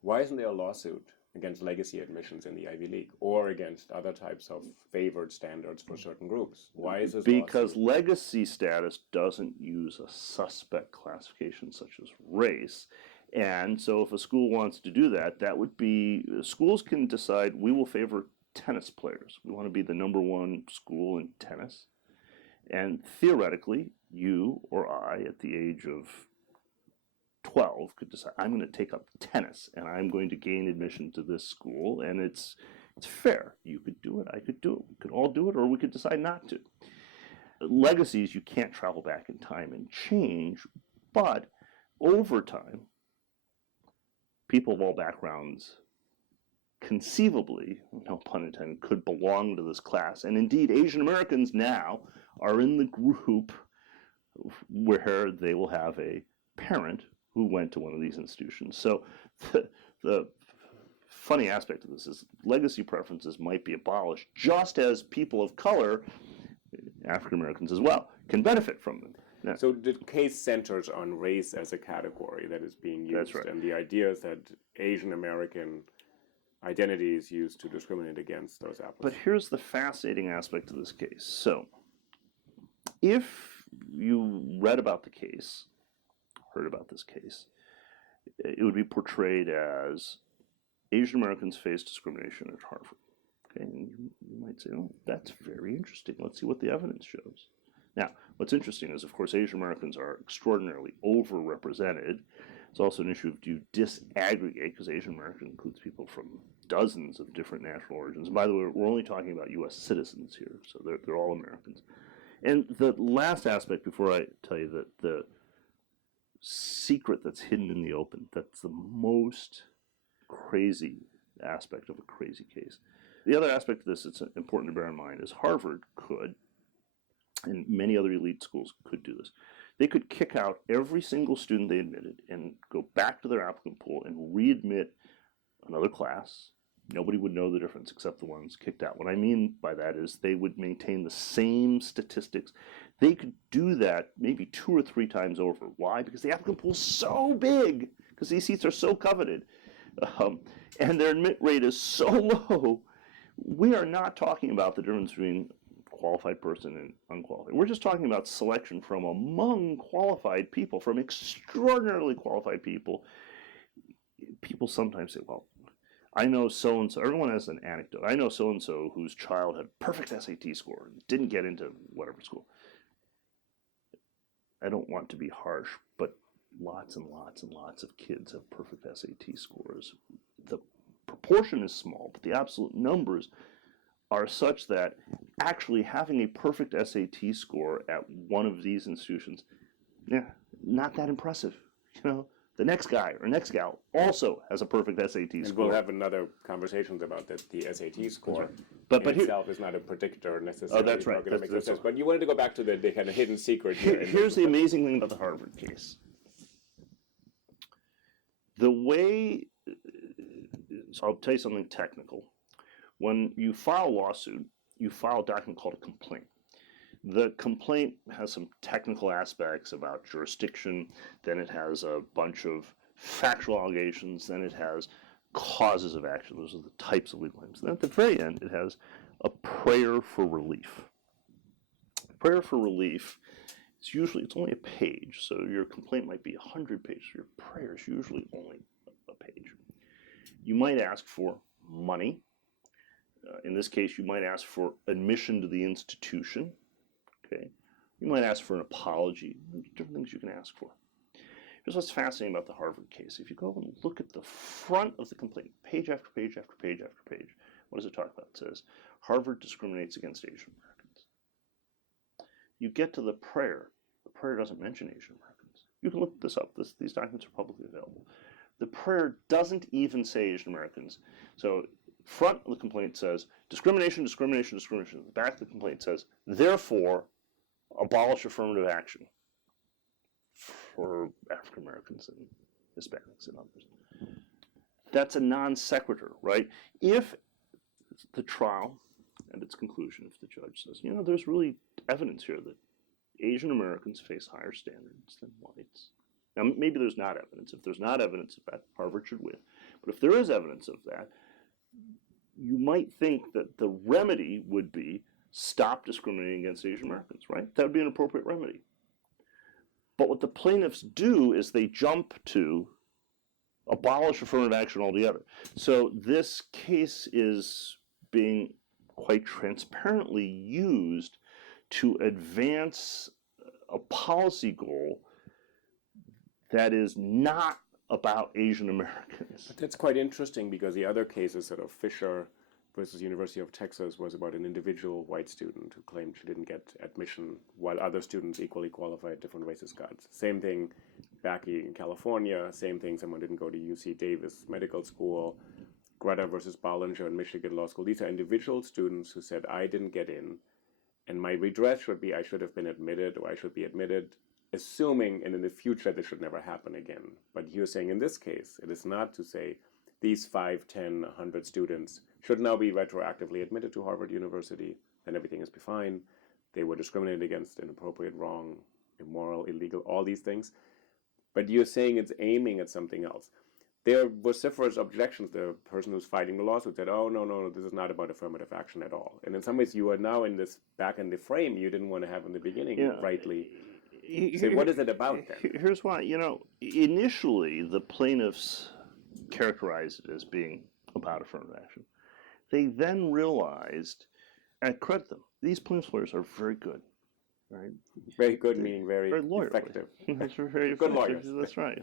Why isn't there a lawsuit against legacy admissions in the Ivy League or against other types of favored standards for certain groups? Why is this Because lawsuit? legacy status doesn't use a suspect classification such as race. And so if a school wants to do that, that would be, schools can decide we will favor tennis players. We want to be the #1 school in tennis. And theoretically, you or I at the age of 12 could decide, I'm going to take up tennis and I'm going to gain admission to this school, and it's fair. You could do it, I could do it, we could all do it, or we could decide not to. Legacies, you can't travel back in time and change, but over time, people of all backgrounds conceivably, no pun intended, could belong to this class. And indeed, Asian Americans now are in the group where they will have a parent who went to one of these institutions. So the funny aspect of this is legacy preferences might be abolished, just as people of color, African Americans as well, can benefit from them. Now, so the case centers on race as a category that is being used. That's right. And the idea is that Asian American identities used to discriminate against those applicants. But here's the fascinating aspect of this case. So, if you read about the case, heard about this case, it would be portrayed as Asian Americans face discrimination at Harvard. Okay, and you might say, oh, that's very interesting. Let's see what the evidence shows. Now, what's interesting is, of course, Asian Americans are extraordinarily overrepresented. It's also an issue of do you disaggregate, because Asian American includes people from dozens of different national origins. And by the way, we're only talking about U.S. citizens here, so they're all Americans. And the last aspect, before I tell you that the secret that's hidden in the open, that's the most crazy aspect of a crazy case. The other aspect of this that's important to bear in mind is Harvard could, and many other elite schools could do this, they could kick out every single student they admitted and go back to their applicant pool and readmit another class. Nobody would know the difference except the ones kicked out. What I mean by that is they would maintain the same statistics. They could do that maybe 2 or 3 times over. Why? Because the applicant pool is so big, because these seats are so coveted, and their admit rate is so low. We are not talking about the difference between qualified person and unqualified. We're just talking about selection from among qualified people, from extraordinarily qualified people. People sometimes say, well, I know so-and-so, everyone has an anecdote. I know so-and-so whose child had perfect SAT score and didn't get into whatever school. I don't want to be harsh, but lots and lots and lots of kids have perfect SAT scores. The proportion is small, but the absolute numbers are such that actually having a perfect SAT score at one of these institutions, not that impressive. The next guy or next gal also has a perfect SAT score. And we'll have another conversations about the SAT score. Right. But itself is not a predictor necessarily. Oh, that's right. That's right. But you wanted to go back to the kind of hidden secret here. Here's the amazing thing about the Harvard case. The way, so I'll tell you something technical. When you file a lawsuit, you file a document called a complaint. The complaint has some technical aspects about jurisdiction, then it has a bunch of factual allegations, then it has causes of action. Those are the types of legal claims. Then at the very end, it has a prayer for relief. Prayer for relief is usually, it's only a page, so your complaint might be 100 pages. Your prayer is usually only a page. You might ask for money. In this case, you might ask for admission to the institution. Okay, you might ask for an apology. Different things you can ask for. Here's what's fascinating about the Harvard case. If you go and look at the front of the complaint, page after page after page after page, what does it talk about? It says, Harvard discriminates against Asian Americans. You get to the prayer doesn't mention Asian Americans. You can look this up. These documents are publicly available. The prayer doesn't even say Asian Americans. So front of the complaint says, discrimination, discrimination, discrimination. The back of the complaint says, therefore, abolish affirmative action for African Americans and Hispanics and others. That's a non sequitur, right? If the trial and its conclusion, if the judge says, there's really evidence here that Asian Americans face higher standards than whites. Now, maybe there's not evidence. If there's not evidence of that, Harvard should win. But if there is evidence of that, you might think that the remedy would be stop discriminating against Asian Americans, right? That would be an appropriate remedy. But what the plaintiffs do is they jump to abolish affirmative action altogether. So this case is being quite transparently used to advance a policy goal that is not about Asian Americans. But that's quite interesting because the other cases, sort of Fisher versus University of Texas, was about an individual white student who claimed she didn't get admission while other students equally qualified different races got. Same thing back in California, same thing, someone didn't go to UC Davis Medical School, Greta versus Bollinger in Michigan Law School. These are individual students who said, I didn't get in, and my redress should be I should have been admitted or I should be admitted, assuming, and in the future, this should never happen again. But you're saying in this case, it is not to say these 5, 10, 100 students should now be retroactively admitted to Harvard University, and everything is fine. They were discriminated against, inappropriate, wrong, immoral, illegal, all these things. But you're saying it's aiming at something else. there were vociferous objections. The person who's fighting the lawsuit said, oh, no, this is not about affirmative action at all. And in some ways, you are now in this back in the frame you didn't want to have in the beginning, rightly. So what is it about then? Here's why. Initially, the plaintiffs characterized it as being about affirmative action. They then realized, and I credit them, these plaintiffs' lawyers are very good. Right? Very good, meaning very lawyerly. effective. Very good lawyers. That's right.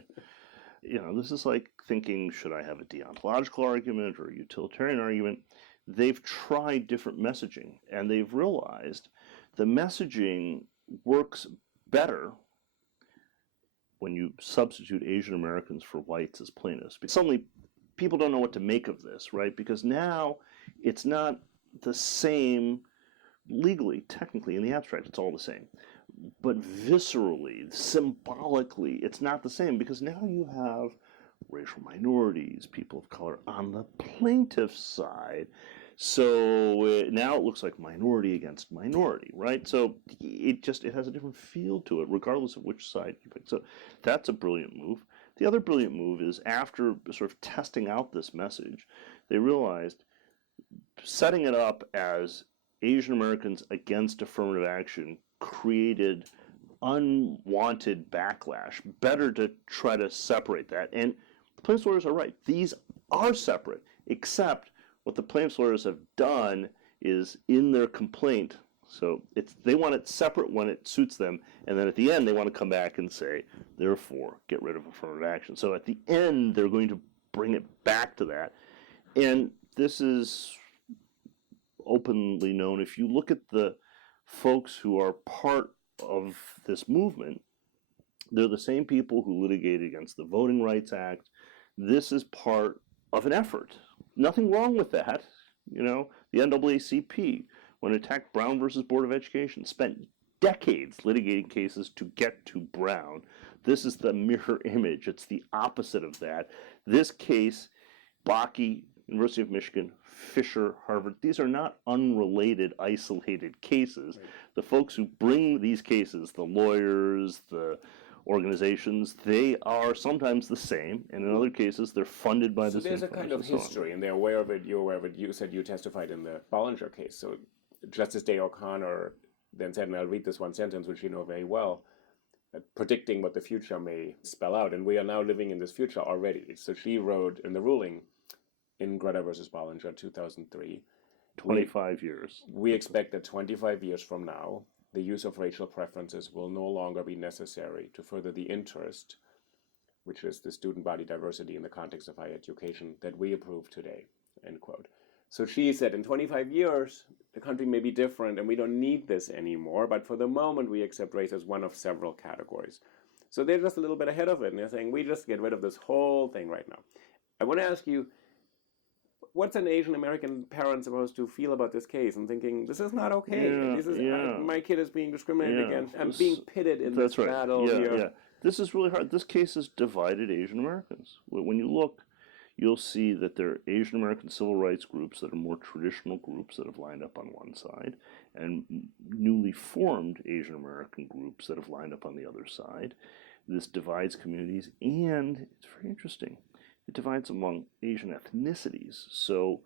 This is like thinking, should I have a deontological argument or a utilitarian argument? They've tried different messaging, and they've realized the messaging works better when you substitute Asian Americans for whites as plaintiffs. Because suddenly, people don't know what to make of this, right? Because now it's not the same legally, technically, in the abstract, it's all the same. But viscerally, symbolically, it's not the same because now you have racial minorities, people of color on the plaintiff's side. So now it looks like minority against minority, right? So it has a different feel to it, regardless of which side you pick. So that's a brilliant move. The other brilliant move is after sort of testing out this message, they realized setting it up as Asian Americans against affirmative action created unwanted backlash. Better to try to separate that. And the plaintiffs' lawyers are right. These are separate, except what the plaintiffs' lawyers have done is in their complaint. So they want it separate when it suits them, and then at the end they want to come back and say, therefore, get rid of affirmative action. So at the end they're going to bring it back to that. And this is openly known. If you look at the folks who are part of this movement, they're the same people who litigated against the Voting Rights Act. This is part of an effort. Nothing wrong with that. The NAACP, when it attacked Brown versus Board of Education, spent decades litigating cases to get to Brown. This is the mirror image. It's the opposite of that. This case, Bakke, University of Michigan, Fisher, Harvard, these are not unrelated, isolated cases. Right. The folks who bring these cases, the lawyers, the organizations, they are sometimes the same, and in other cases, they're funded by the same. So there's a kind of history, and they're aware of it, you're aware of it. You said you testified in the Bollinger case. So Justice Day O'Connor then said, and I'll read this one sentence, which you know very well, predicting what the future may spell out, and we are now living in this future already. So she wrote in the ruling, in Greta versus Bollinger, 2003. 25 years. We expect that 25 years from now, the use of racial preferences will no longer be necessary to further the interest, which is the student body diversity in the context of higher education, that we approve today, end quote. So she said, in 25 years, the country may be different and we don't need this anymore, but for the moment, we accept race as one of several categories. So they're just a little bit ahead of it, and they're saying, we just get rid of this whole thing right now. I want to ask you, what's an Asian American parent supposed to feel about this case and thinking, this is not okay. My kid is being discriminated against. I'm being pitted in this battle here. Yeah. This is really hard. This case has divided Asian Americans. When you look, you'll see that there are Asian American civil rights groups that are more traditional groups that have lined up on one side, and newly formed Asian American groups that have lined up on the other side. This divides communities, and it's very interesting. It divides among Asian ethnicities. So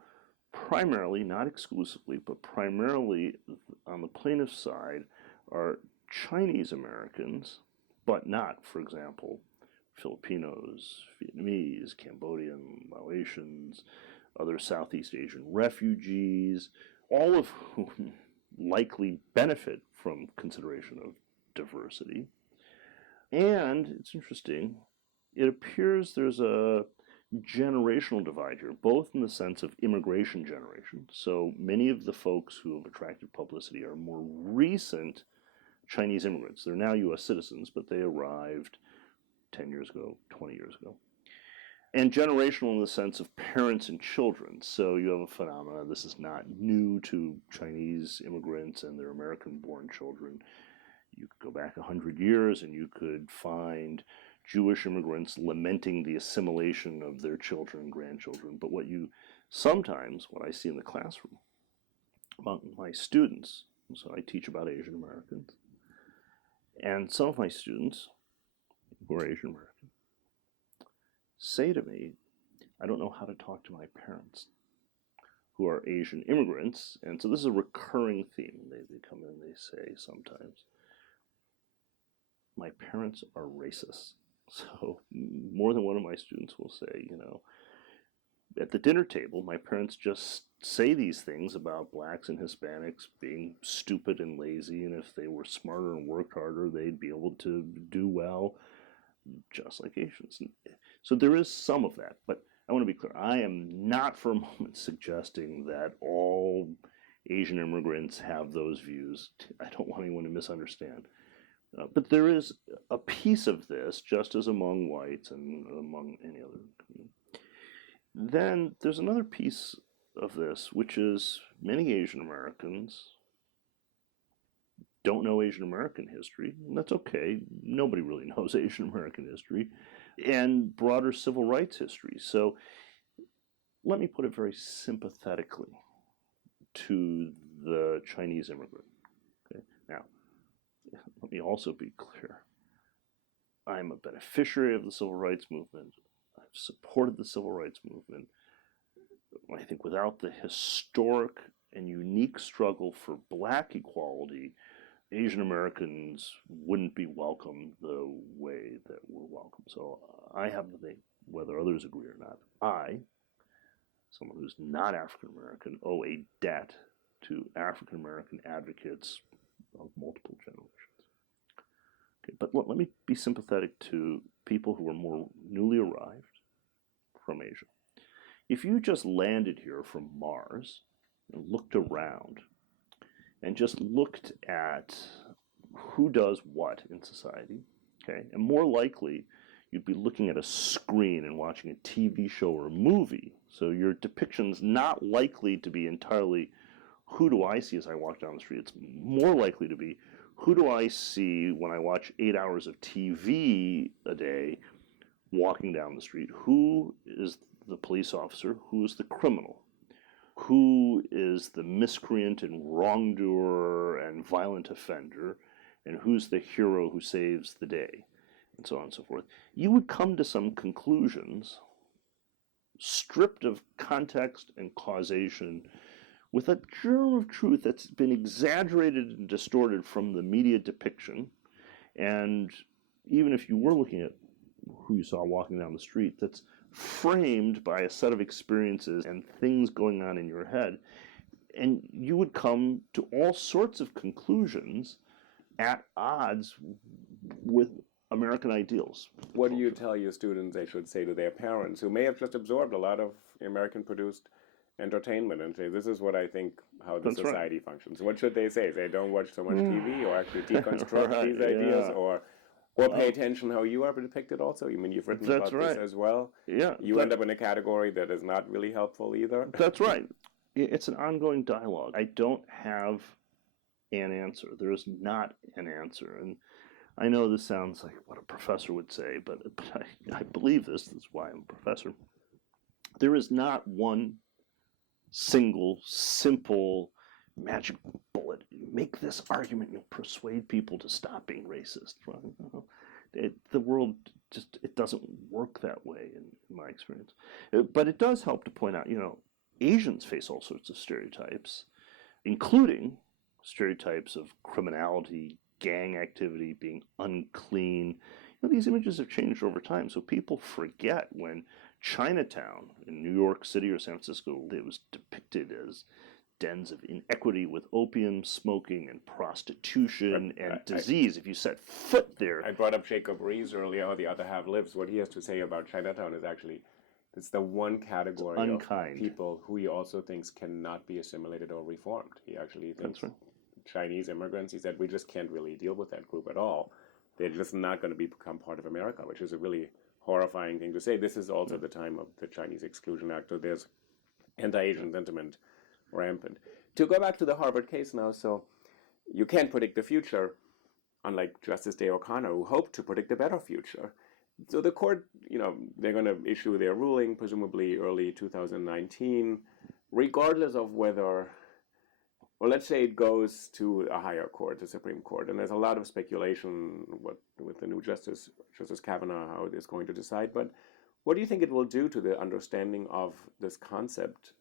primarily, not exclusively, but primarily on the plaintiff's side are Chinese Americans, but not, for example, Filipinos, Vietnamese, Cambodian, Laotians, other Southeast Asian refugees, all of whom likely benefit from consideration of diversity. And it's interesting, it appears there's a generational divide here, both in the sense of immigration generation. So many of the folks who have attracted publicity are more recent Chinese immigrants. They're now U.S. citizens, but they arrived 10 years ago, 20 years ago. And generational in the sense of parents and children. So you have a phenomenon, this is not new to Chinese immigrants and their American-born children. You could go back 100 years and you could find Jewish immigrants lamenting the assimilation of their children and grandchildren. But what I see in the classroom among my students, so I teach about Asian Americans, and some of my students who are Asian American say to me, I don't know how to talk to my parents who are Asian immigrants. And so this is a recurring theme. They come in and they say sometimes, my parents are racist. So more than one of my students will say, at the dinner table, my parents just say these things about blacks and Hispanics being stupid and lazy, and if they were smarter and worked harder, they'd be able to do well, just like Asians. So there is some of that, but I want to be clear. I am not for a moment suggesting that all Asian immigrants have those views. I don't want anyone to misunderstand. But there is a piece of this, just as among whites and among any other community. Then there's another piece of this, which is many Asian Americans don't know Asian American history, and that's okay. Nobody really knows Asian American history, and broader civil rights history. So let me put it very sympathetically to the Chinese immigrant. Okay? Now, let me also be clear. I'm a beneficiary of the civil rights movement. I've supported the civil rights movement. I think without the historic and unique struggle for black equality, Asian Americans wouldn't be welcomed the way that we're welcome. So I have to think, whether others agree or not, I, someone who's not African American, owe a debt to African American advocates of multiple generations. Okay, but let me be sympathetic to people who are more newly arrived from Asia. If you just landed here from Mars and looked around and just looked at who does what in society, okay, and more likely you'd be looking at a screen and watching a TV show or a movie, so your depiction's not likely to be entirely who do I see as I walk down the street. It's more likely to be who do I see when I watch 8 hours of TV a day walking down the street? Who is the police officer? Who is the criminal? Who is the miscreant and wrongdoer and violent offender? And who's the hero who saves the day? And so on and so forth. You would come to some conclusions stripped of context and causation, with a germ of truth that's been exaggerated and distorted from the media depiction. And even if you were looking at who you saw walking down the street, that's framed by a set of experiences and things going on in your head. And you would come to all sorts of conclusions at odds with American ideals. What do you tell your students they should say to their parents who may have just absorbed a lot of American-produced entertainment and say, this is what I think how the society functions? What should they say? Say, don't watch so much TV, or actually deconstruct these ideas, or pay attention how you are depicted also? You mean you've written about this as well? Yeah. You end up in a category that is not really helpful either? That's right. It's an ongoing dialogue. I don't have an answer. There is not an answer. And I know this sounds like what a professor would say, but I believe this. That's why I'm a professor. There is not one single, simple, magic bullet. Make this argument, you'll persuade people to stop being racist. The world just, it doesn't work that way in my experience. But it does help to point out, Asians face all sorts of stereotypes, including stereotypes of criminality, gang activity, being unclean. These images have changed over time, so people forget when Chinatown in New York City or San Francisco, it was depicted as dens of inequity with opium smoking and prostitution and disease. If you set foot there... I brought up Jacob Rees earlier, The Other Half Lives. What he has to say about Chinatown is actually, it's the one category of people who he also thinks cannot be assimilated or reformed. He actually thinks Chinese immigrants, he said, we just can't really deal with that group at all. They're just not going to become part of America, which is a really horrifying thing to say. This is also the time of the Chinese Exclusion Act, so there's anti-Asian sentiment rampant. To go back to the Harvard case now, so you can't predict the future, unlike Justice Day O'Connor, who hoped to predict a better future. So the court, they're going to issue their ruling, presumably early 2019, regardless of whether, well, let's say it goes to a higher court, the Supreme Court, and there's a lot of speculation with the new Justice Kavanaugh, how it is going to decide. But What do you think it will do to the understanding of this concept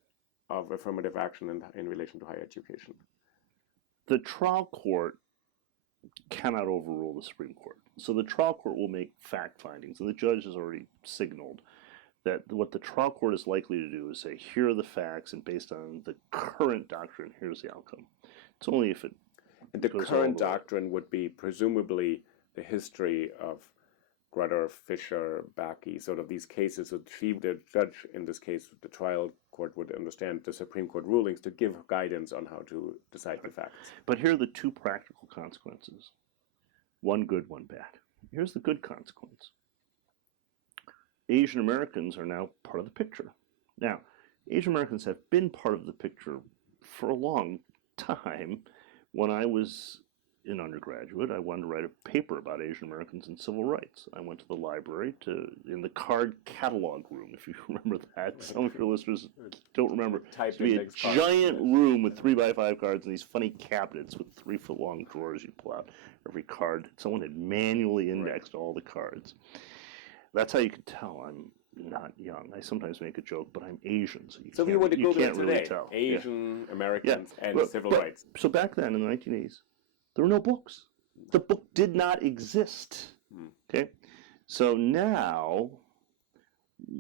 of affirmative action in relation to higher education? The trial court cannot overrule the Supreme Court. So the trial court will make fact findings, and the judge has already signaled that what the trial court is likely to do is say, here are the facts, and based on the current doctrine, here's the outcome. It's only if it And the current doctrine would be presumably the history of Grutter, Fisher, Bakke, sort of these cases. So the judge, in this case, the trial court would understand the Supreme Court rulings to give guidance on how to decide the facts. But here are the two practical consequences. One good, one bad. Here's the good consequence. Asian Americans are now part of the picture. Now, Asian Americans have been part of the picture for a long time. When I was an undergraduate, I wanted to write a paper about Asian Americans and civil rights. I went to the library in the card catalog room, if you remember that. Some of your listeners don't remember. It would be a giant room with 3x5 cards and these funny cabinets with 3-foot-long drawers you'd pull out every card. Someone had manually indexed all the cards. That's how you can tell I'm not young. I sometimes make a joke, but I'm Asian, so if you want to go to can't today, really tell. Asian Americans and civil rights. So back then in the 1980s, there were no books. The book did not exist. Okay, so now,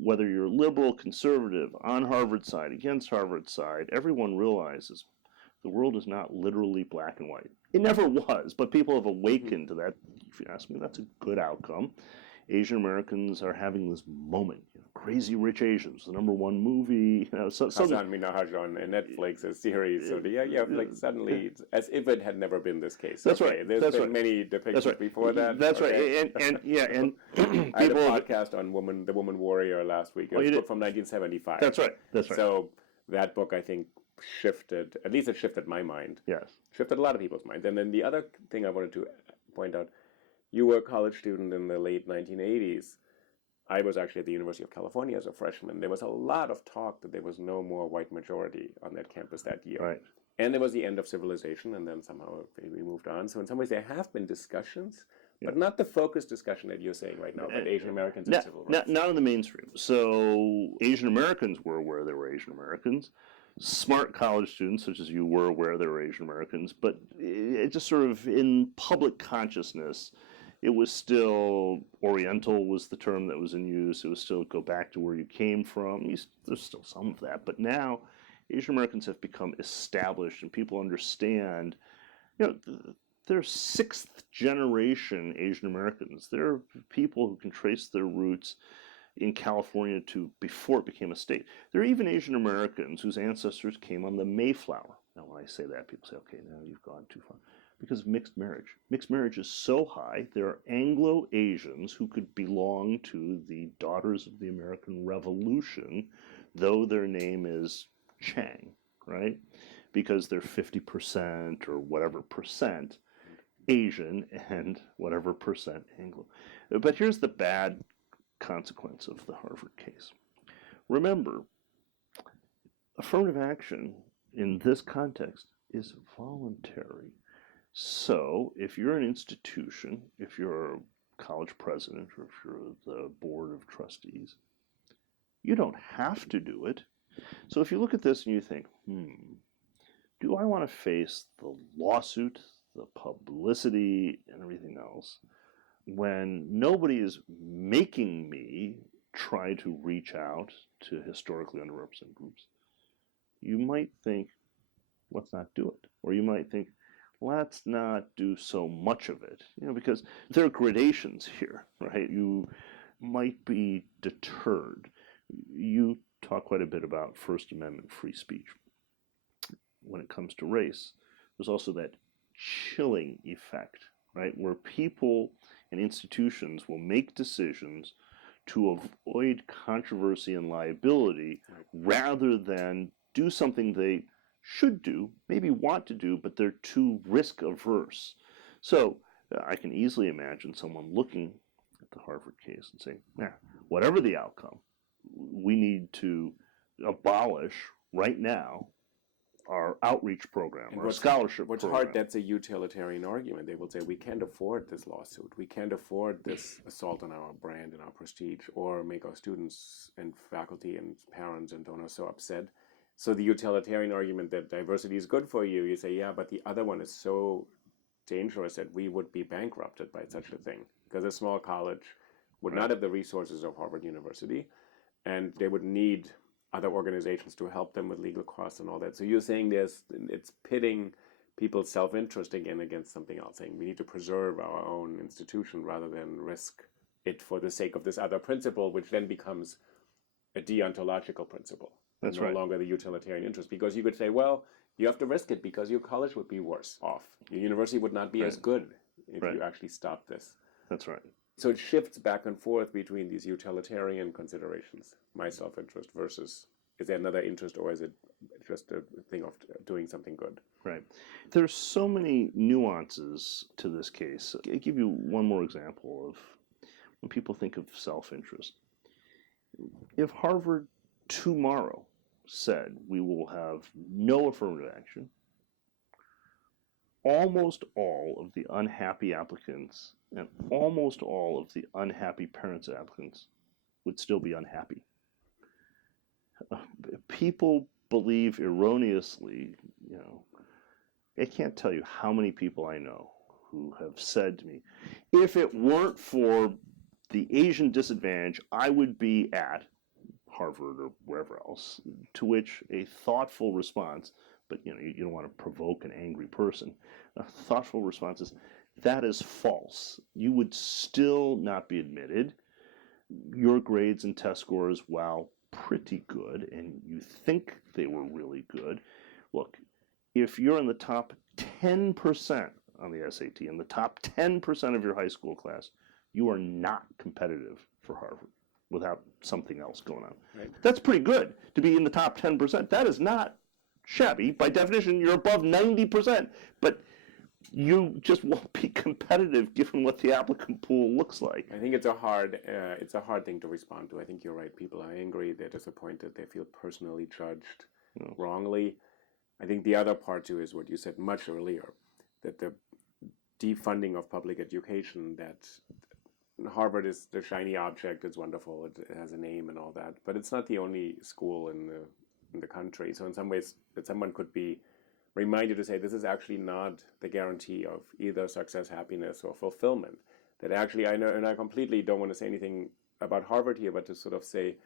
whether you're liberal, conservative, on Harvard side, against Harvard side, everyone realizes the world is not literally black and white. It never was, but people have awakened to that. If you ask me, that's a good outcome. Asian Americans are having this moment. Crazy Rich Asians, the #1 movie. Hasan Minhaj on Netflix, a series. So like suddenly, it's as if it had never been this case. That's right. There's been many depictions before that. That's right. And I had a podcast on the Woman Warrior last week. It was from 1975. That's right. So that book, I think, shifted. At least it shifted my mind. Yes. Shifted a lot of people's mind. And then the other thing I wanted to point out, you were a college student in the late 1980s. I was actually at the University of California as a freshman. There was a lot of talk that there was no more white majority on that campus that year. Right. And there was the end of civilization, and then somehow we moved on. So in some ways there have been discussions, but not the focused discussion that you're saying right now about Asian Americans and civil rights. Not in the mainstream. So Asian Americans were aware there were Asian Americans. Smart college students, such as you, were aware there were Asian Americans. But it just sort of, in public consciousness, it was still, Oriental was the term that was in use. It was still go back to where you came from. There's still some of that. But now Asian Americans have become established, and people understand, they're sixth generation Asian Americans. They're people who can trace their roots in California to before it became a state. There are even Asian Americans whose ancestors came on the Mayflower. Now, when I say that, people say, okay, now you've gone too far. Because of mixed marriage. Mixed marriage is so high, there are Anglo-Asians who could belong to the Daughters of the American Revolution, though their name is Chang, right? Because they're 50% or whatever percent Asian and whatever percent Anglo. But here's the bad consequence of the Harvard case. Remember, affirmative action in this context is voluntary. So, if you're an institution, if you're a college president, or if you're the board of trustees, you don't have to do it. So if you look at this and you think, do I want to face the lawsuit, the publicity, and everything else, when nobody is making me try to reach out to historically underrepresented groups? You might think, let's not do it. Or you might think, let's not do so much of it, because there are gradations here, right? You might be deterred. You talk quite a bit about First Amendment free speech. When it comes to race, there's also that chilling effect, right? Where people and institutions will make decisions to avoid controversy and liability rather than do something they should do, maybe want to do, but they're too risk averse. So I can easily imagine someone looking at the Harvard case and saying, whatever the outcome, we need to abolish right now our outreach program And or our scholarship what's program. hard, that's a utilitarian argument. They will say, we can't afford this lawsuit. We can't afford this assault on our brand and our prestige, or make our students and faculty and parents and donors so upset. So the utilitarian argument that diversity is good for you, you say, yeah, but the other one is so dangerous that we would be bankrupted by such a thing. Because a small college would not have the resources of Harvard University, and they would need other organizations to help them with legal costs and all that. So you're saying it's pitting people's self-interest again against something else, saying we need to preserve our own institution rather than risk it for the sake of this other principle, which then becomes a deontological principle. That's no right. longer the utilitarian interest. Because you could say, well, you have to risk it because your college would be worse off. Your university would not be as good if you actually stop this. That's right. So it shifts back and forth between these utilitarian considerations, my self-interest versus, is there another interest, or is it just a thing of doing something good? Right. There's so many nuances to this case. I'll give you one more example of when people think of self-interest. If Harvard tomorrow said we will have no affirmative action, almost all of the unhappy applicants and almost all of the unhappy parents of applicants would still be unhappy. People believe erroneously, I can't tell you how many people I know who have said to me, if it weren't for the Asian disadvantage, I would be at Harvard or wherever else, to which a thoughtful response, but you don't want to provoke an angry person, a thoughtful response is, that is false. You would still not be admitted. Your grades and test scores, while pretty good, and you think they were really good, look, if you're in the top 10% on the SAT, in the top 10% of your high school class, you are not competitive for Harvard without something else going on. Right. That's pretty good to be in the top 10%. That is not shabby. By definition, you're above 90%, but you just won't be competitive given what the applicant pool looks like. I think it's a hard thing to respond to. I think you're right. People are angry, they're disappointed, they feel personally judged wrongly. I think the other part too is what you said much earlier, that the defunding of public education, that Harvard is the shiny object, it's wonderful, it has a name and all that, but it's not the only school in the country. So in some ways, that someone could be reminded to say, this is actually not the guarantee of either success, happiness, or fulfillment. That actually, I know, and I completely don't want to say anything about Harvard here, but to sort of say,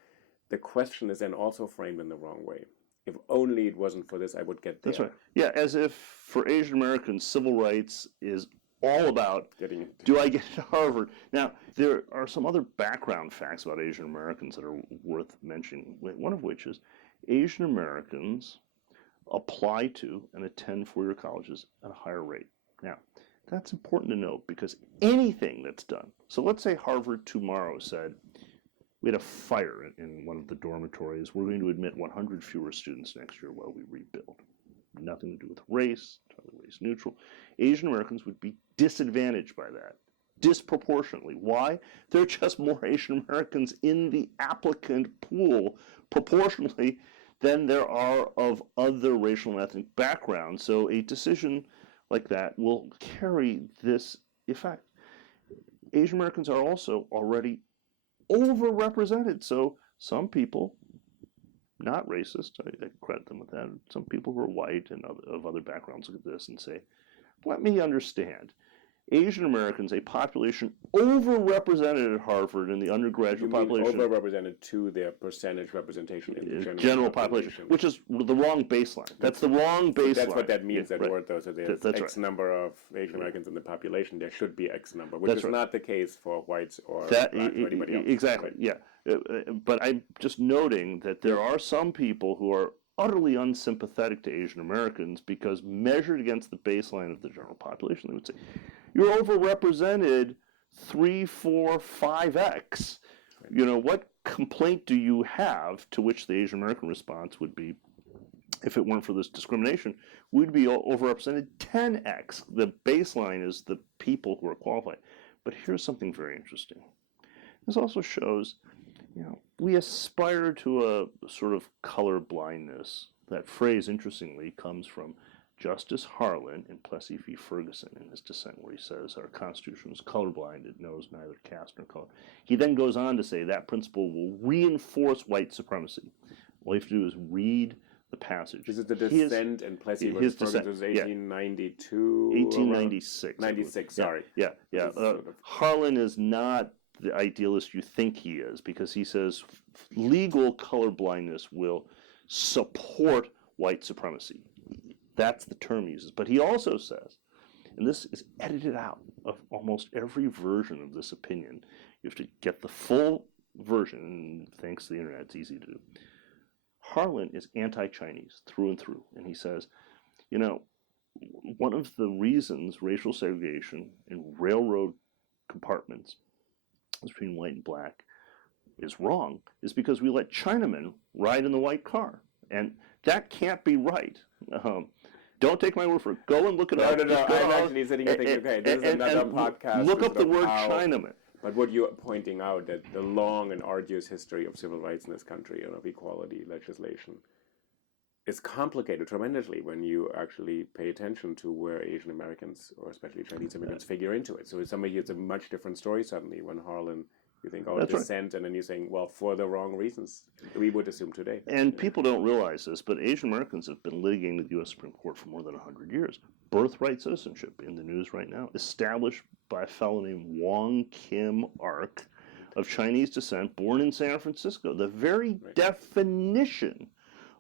the question is then also framed in the wrong way. If only it wasn't for this, I would get there. That's right. Yeah, as if for Asian Americans, civil rights is all about, do I get to Harvard? Now, there are some other background facts about Asian Americans that are worth mentioning, one of which is Asian Americans apply to and attend four-year colleges at a higher rate. Now, that's important to note because anything that's done, so let's say Harvard tomorrow said, we had a fire in one of the dormitories, we're going to admit 100 fewer students next year while we rebuild. Nothing to do with race, totally race neutral. Asian Americans would be disadvantaged by that, disproportionately. Why? There are just more Asian Americans in the applicant pool proportionally than there are of other racial and ethnic backgrounds. So a decision like that will carry this effect. Asian Americans are also already overrepresented. So some people, not racist, I credit them with that, some people who are white and of other backgrounds look at this and say, let me understand. Asian Americans, a population overrepresented at Harvard in the undergraduate population. Overrepresented to their percentage representation in the general population, which is the wrong baseline. That's the wrong baseline. That's what that means, that word, though. So there's That's X number of Asian Americans in the population. There should be X number, which That's is not the case for whites or that, blacks or anybody else. Exactly, yeah. But I'm just noting that there are some people who are utterly unsympathetic to Asian Americans because measured against the baseline of the general population, they would say, you're overrepresented 3, 4, 5x. What complaint do you have? To which the Asian American response would be, if it weren't for this discrimination, we'd be overrepresented 10x. The baseline is the people who are qualified. But here's something very interesting. This also shows, we aspire to a sort of color blindness That phrase, interestingly, comes from Justice Harlan in Plessy v. Ferguson in his dissent, where he says, our Constitution is colorblind, it knows neither caste nor color. He then goes on to say that principle will reinforce white supremacy. All you have to do is read the passage. This is the dissent in Plessy v. Ferguson, was 1892? 1896. 96, sorry. Yeah. Harlan is not the idealist you think he is, because he says legal colorblindness will support white supremacy. That's the term he uses. But he also says, and this is edited out of almost every version of this opinion, you have to get the full version, and thanks to the internet, it's easy to do. Harlan is anti-Chinese through and through, and he says, one of the reasons racial segregation in railroad compartments between white and black is wrong is because we let Chinamen ride in the white car, and that can't be right. Don't take my word for it. Go and look it up. No. I'm actually sitting here thinking, okay, this is another podcast. Look up the word Chinaman. But what you're pointing out, that the long and arduous history of civil rights in this country and of equality legislation is complicated tremendously when you actually pay attention to where Asian Americans, or especially Chinese immigrants, figure into it. So it's a much different story suddenly when Harlan, you think, dissent, right. And then you're saying, well, for the wrong reasons, we would assume today. And people don't realize this, but Asian Americans have been litigating the U.S. Supreme Court for more than 100 years. Birthright citizenship in the news right now, established by a fellow named Wong Kim Ark of Chinese descent, born in San Francisco. The very definition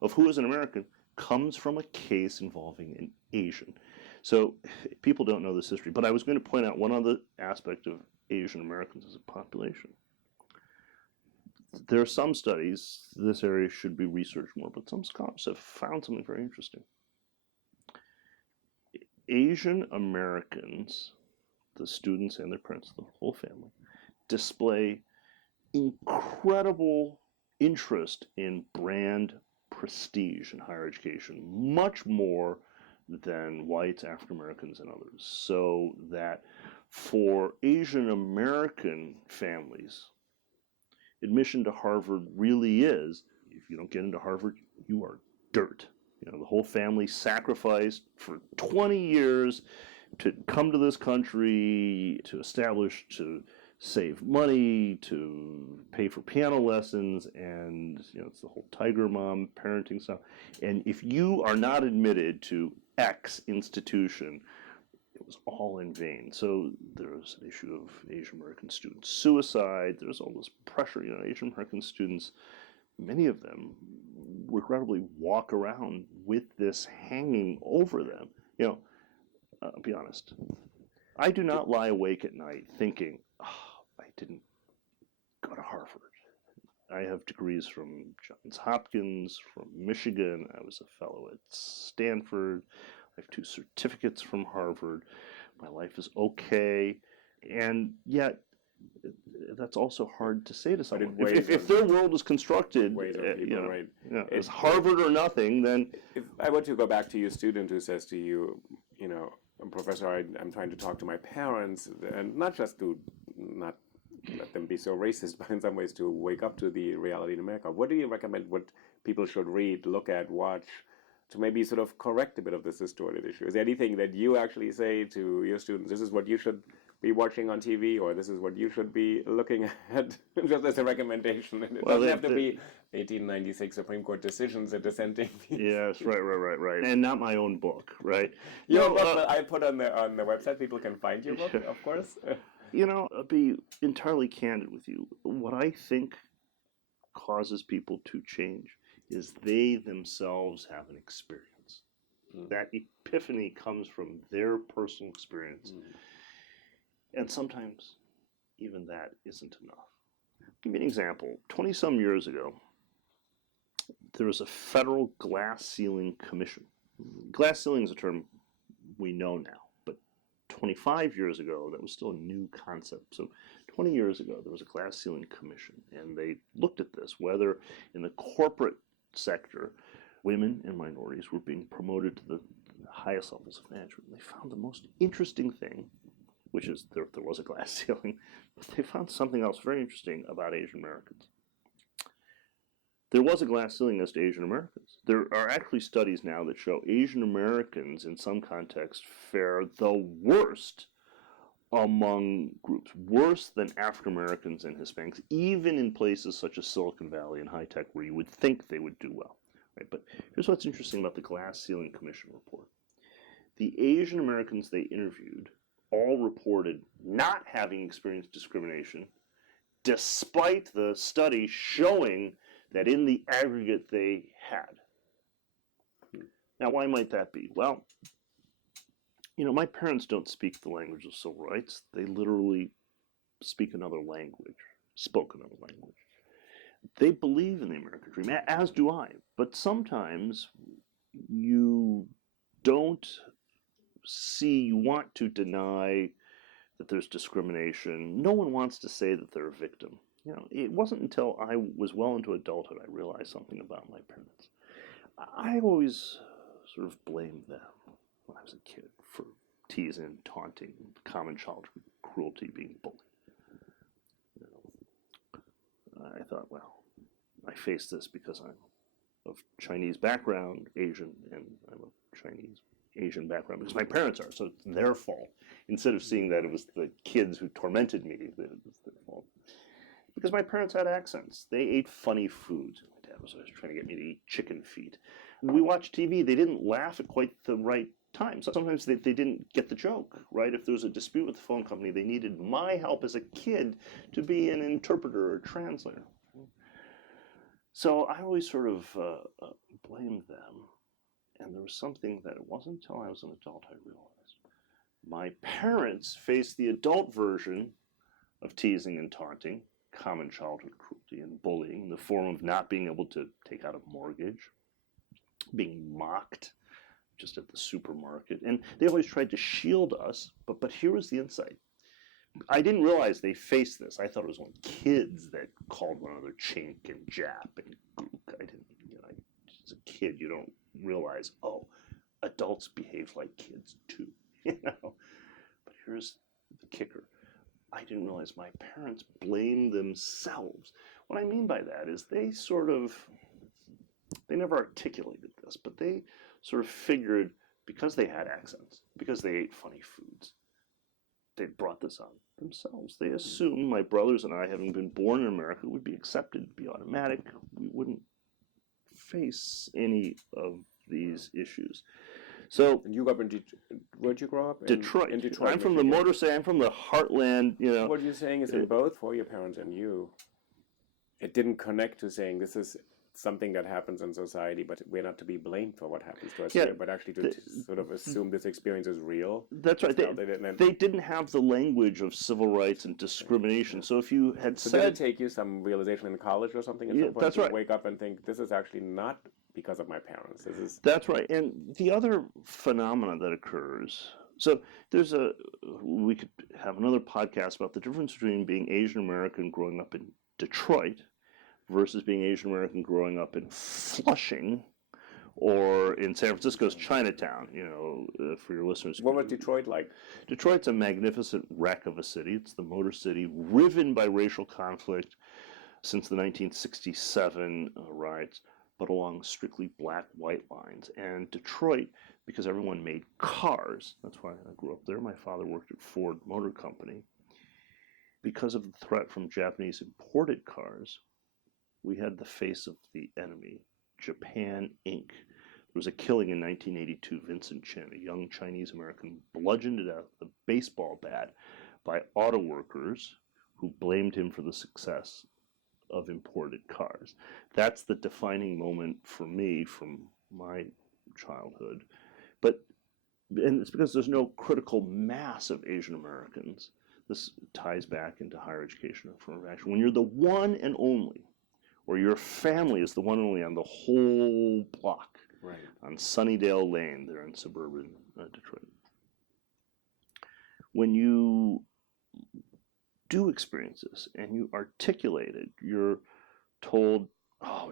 of who is an American comes from a case involving an Asian. So people don't know this history. But I was going to point out one other aspect of Asian Americans as a population. There are some studies, this area should be researched more, but some scholars have found something very interesting. Asian Americans, the students and their parents, the whole family, display incredible interest in brand prestige in higher education, much more than whites, African Americans, and others. So that for Asian American families, admission to Harvard really is, if you don't get into Harvard, you are dirt. The whole family sacrificed for 20 years to come to this country, to establish, to save money, to pay for piano lessons, and it's the whole Tiger Mom parenting stuff. And if you are not admitted to X institution, it was all in vain. So there's an issue of Asian American student suicide. There's all this pressure. Asian American students, many of them, regrettably walk around with this hanging over them. I'll be honest. I do not lie awake at night thinking, I didn't go to Harvard. I have degrees from Johns Hopkins, from Michigan. I was a fellow at Stanford. I have 2 certificates from Harvard. My life is okay. And yet, that's also hard to say to someone. If their world is constructed, it's Harvard or nothing, then... If I were to go back to your student who says to you, Professor, I'm trying to talk to my parents, and not just to not let them be so racist, but in some ways to wake up to the reality in America. What do you recommend what people should read, look at, watch, to maybe sort of correct a bit of this distorted issue? Is there anything that you actually say to your students, this is what you should be watching on TV, or this is what you should be looking at, just as a recommendation? And it doesn't have to be 1896 Supreme Court decisions or dissenting views. Yes, right. And not my own book, right? Your book, I put on the website. People can find your book, of course. I'll be entirely candid with you. What I think causes people to change is they themselves have an experience. That epiphany comes from their personal experience. And sometimes even that isn't enough. I'll give you an example. 20-some years ago, there was a federal glass ceiling commission. Glass ceiling is a term we know now, but 25 years ago, that was still a new concept. So 20 years ago, there was a glass ceiling commission, and they looked at this, whether in the corporate sector, women and minorities were being promoted to the highest levels of management. They found the most interesting thing, which is there was a glass ceiling, but they found something else very interesting about Asian Americans. there was a glass ceiling as to Asian Americans. There are actually studies now that show Asian Americans, in some contexts, fare the worst among groups, worse than African Americans and Hispanics, even in places such as Silicon Valley and high tech, where you would think they would do well. Right? But here's what's interesting about the Glass Ceiling Commission report. The Asian Americans they interviewed all reported not having experienced discrimination, despite the study showing that in the aggregate they had. Now, why might that be? Well, my parents don't speak the language of civil rights. They literally speak another language, spoke another language. They believe in the American dream, as do I. But sometimes you want to deny that there's discrimination. No one wants to say that they're a victim. It wasn't until I was well into adulthood I realized something about my parents. I always sort of blamed them when I was a kid for teasing, taunting, common childhood cruelty, being bullied. I thought, well, I face this because I'm of Chinese background, Asian, and I'm of Chinese Asian background because my parents are, so it's their fault. Instead of seeing that it was the kids who tormented me, that it was their fault. Because my parents had accents. They ate funny foods. My dad was always trying to get me to eat chicken feet. When we watched TV, they didn't laugh at quite the right time. So sometimes they didn't get the joke, right? If there was a dispute with the phone company, they needed my help as a kid to be an interpreter or translator. So I always sort of blamed them. And there was something that it wasn't until I was an adult I realized. My parents faced the adult version of teasing and taunting, common childhood cruelty and bullying in the form of not being able to take out a mortgage, being mocked just at the supermarket. And they always tried to shield us, but here was the insight. I didn't realize they faced this. I thought it was only kids that called one another chink and jap and gook. I didn't, as a kid, you don't realize, adults behave like kids too, But here's the kicker. I didn't realize my parents blamed themselves. What I mean by that is they never articulated this, but they sort of figured because they had accents, because they ate funny foods, they brought this on themselves. They assumed my brothers and I, having been born in America, would be accepted, be automatic. We wouldn't face any of these issues. So, and you grew up in where'd you grow up? Detroit. In Detroit. I'm from the Motor City. I'm from the heartland. What you're saying is, in both for your parents and you, it didn't connect to saying this is something that happens in society, but we're not to be blamed for what happens to us here, but actually to sort of assume this experience is real. That's right. They didn't have the language of civil rights and discrimination. So if you had said... did it take you some realization in college or something? That's right. Wake up and think, this is actually not because of my parents. That's right. And the other phenomena that occurs... So we could have another podcast about the difference between being Asian American growing up in Detroit versus being Asian American growing up in Flushing or in San Francisco's Chinatown, for your listeners. What was Detroit like? Detroit's a magnificent wreck of a city. It's the Motor City, riven by racial conflict since the 1967 riots, but along strictly black-white lines. And Detroit, because everyone made cars, that's why I grew up there. My father worked at Ford Motor Company. Because of the threat from Japanese imported cars, we had the face of the enemy, Japan Inc. There was a killing in 1982. Vincent Chin, a young Chinese American, bludgeoned to death with a baseball bat by auto workers who blamed him for the success of imported cars. That's the defining moment for me from my childhood. And it's because there's no critical mass of Asian Americans. This ties back into higher education and affirmative action. When you're the one and only, or your family is the one and only on the whole block, right, on Sunnydale Lane there in suburban Detroit. When you do experience this and you articulate it, you're told,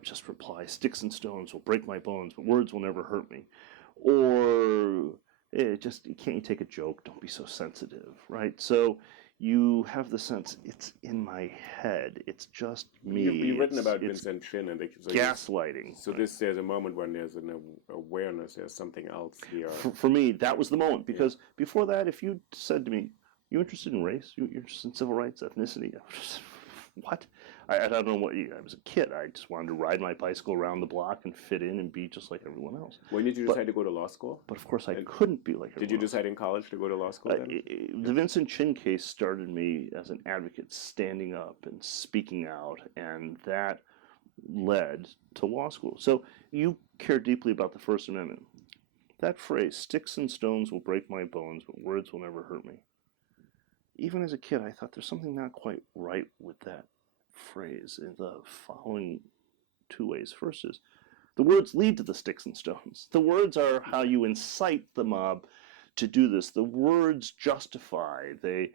just reply, sticks and stones will break my bones, but words will never hurt me. Or, can't you take a joke? Don't be so sensitive, right? So you have the sense it's in my head. It's just me. You've written about it's Vincent Chin and gaslighting. So there's a moment when there's an awareness, there's something else here. For me, that was the moment, because before that, if you said to me, "You interested in race? You interested in civil rights, ethnicity?" I was just, what? I don't know what. I was a kid. I just wanted to ride my bicycle around the block and fit in and be just like everyone else. When did you decide to go to law school? But of course, I couldn't be like everyone Did you else. decide in college to go to law school then? The Vincent Chin case started me as an advocate, standing up and speaking out, and that led to law school. So you care deeply about the First Amendment. That phrase, "Sticks and stones will break my bones, but words will never hurt me." Even as a kid, I thought there's something not quite right with that phrase in the following two ways. First is, the words lead to the sticks and stones. The words are how you incite the mob to do this. The words justify, they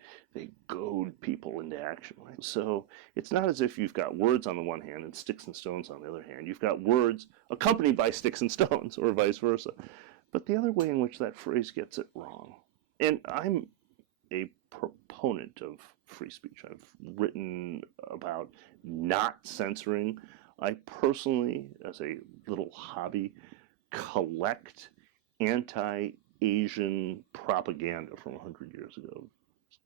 goad people into action. Right? So it's not as if you've got words on the one hand and sticks and stones on the other hand. You've got words accompanied by sticks and stones, or vice versa. But the other way in which that phrase gets it wrong, and I'm a proponent of free speech. I've written about not censoring. I personally, as a little hobby, collect anti-Asian propaganda from 100 years ago,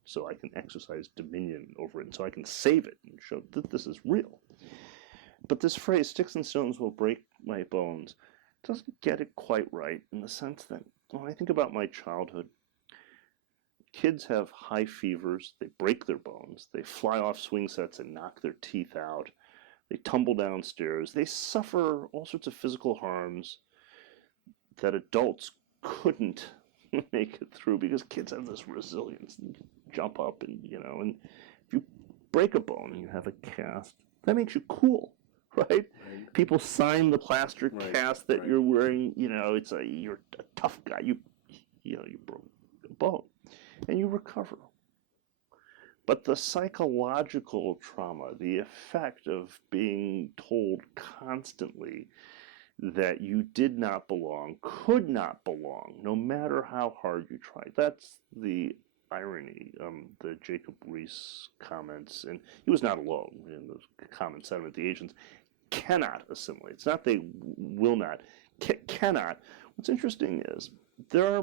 so I can exercise dominion over it, and so I can save it and show that this is real. But this phrase, "sticks and stones will break my bones," doesn't get it quite right, in the sense that when I think about my childhood, kids have high fevers, they break their bones, they fly off swing sets and knock their teeth out, they tumble downstairs, they suffer all sorts of physical harms that adults couldn't make it through, because kids have this resilience. You jump up and, and if you break a bone and you have a cast, that makes you cool, right? People sign the plaster cast that you're wearing, you're a tough guy. You broke a bone. And you recover. But the psychological trauma, the effect of being told constantly that you did not belong, could not belong, no matter how hard you tried. That's the irony, the Jacob Rees comments, and he was not alone in the common sentiment. The Asians cannot assimilate. It's not they will not, cannot. What's interesting is there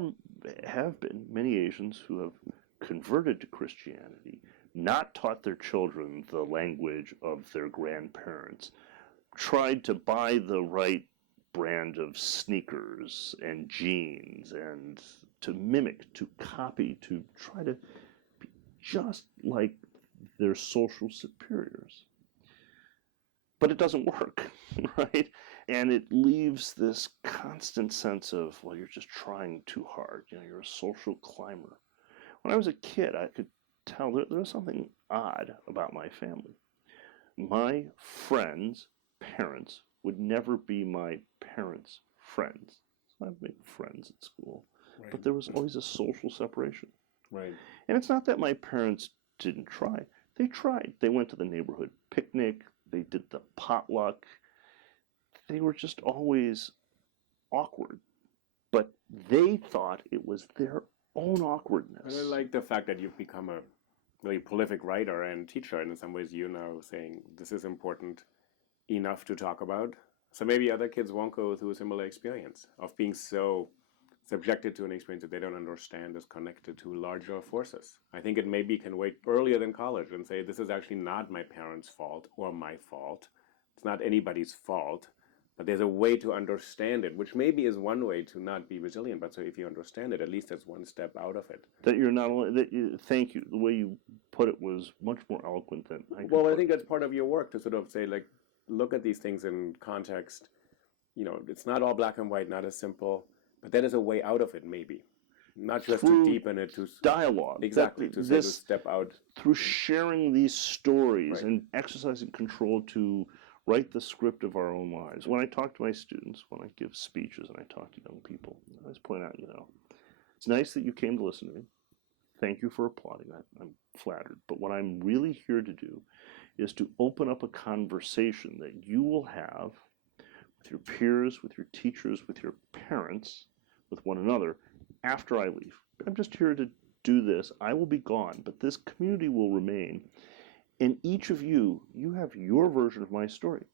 have been many Asians who have converted to Christianity, not taught their children the language of their grandparents, tried to buy the right brand of sneakers and jeans and to mimic, to copy, to try to be just like their social superiors. But it doesn't work, right? And it leaves this constant sense of, well, you're just trying too hard. You're a social climber. When I was a kid, I could tell there was something odd about my family. My friends' parents would never be my parents' friends. So I'd make friends at school. Right. But there was always a social separation. Right. And it's not that my parents didn't try. They tried. They went to the neighborhood picnic. They did the potluck. They were just always awkward. But they thought it was their own awkwardness. I like the fact that you've become a really prolific writer and teacher, and in some ways you now saying this is important enough to talk about. So maybe other kids won't go through a similar experience of being so subjected to an experience that they don't understand is connected to larger forces. I think it maybe can wait earlier than college and say, this is actually not my parents' fault or my fault. It's not anybody's fault, but there's a way to understand it, which maybe is one way to not be resilient. But so if you understand it, at least that's one step out of it. That you're not only, thank you. The way you put it was much more eloquent than I could. Well, I think that's part of your work to sort of say, like, look at these things in context. It's not all black and white, not as simple. But that is a way out of it, maybe. Not just to deepen it, to dialogue. Exactly, to step out. Through sharing these stories Right. and exercising control to write the script of our own lives. When I talk to my students, when I give speeches and I talk to young people, I always point out, it's nice that you came to listen to me. Thank you for applauding that. I'm flattered. But what I'm really here to do is to open up a conversation that you will have with your peers, with your teachers, with your parents, with one another after I leave. I'm just here to do this, I will be gone, but this community will remain. And each of you, you have your version of my story.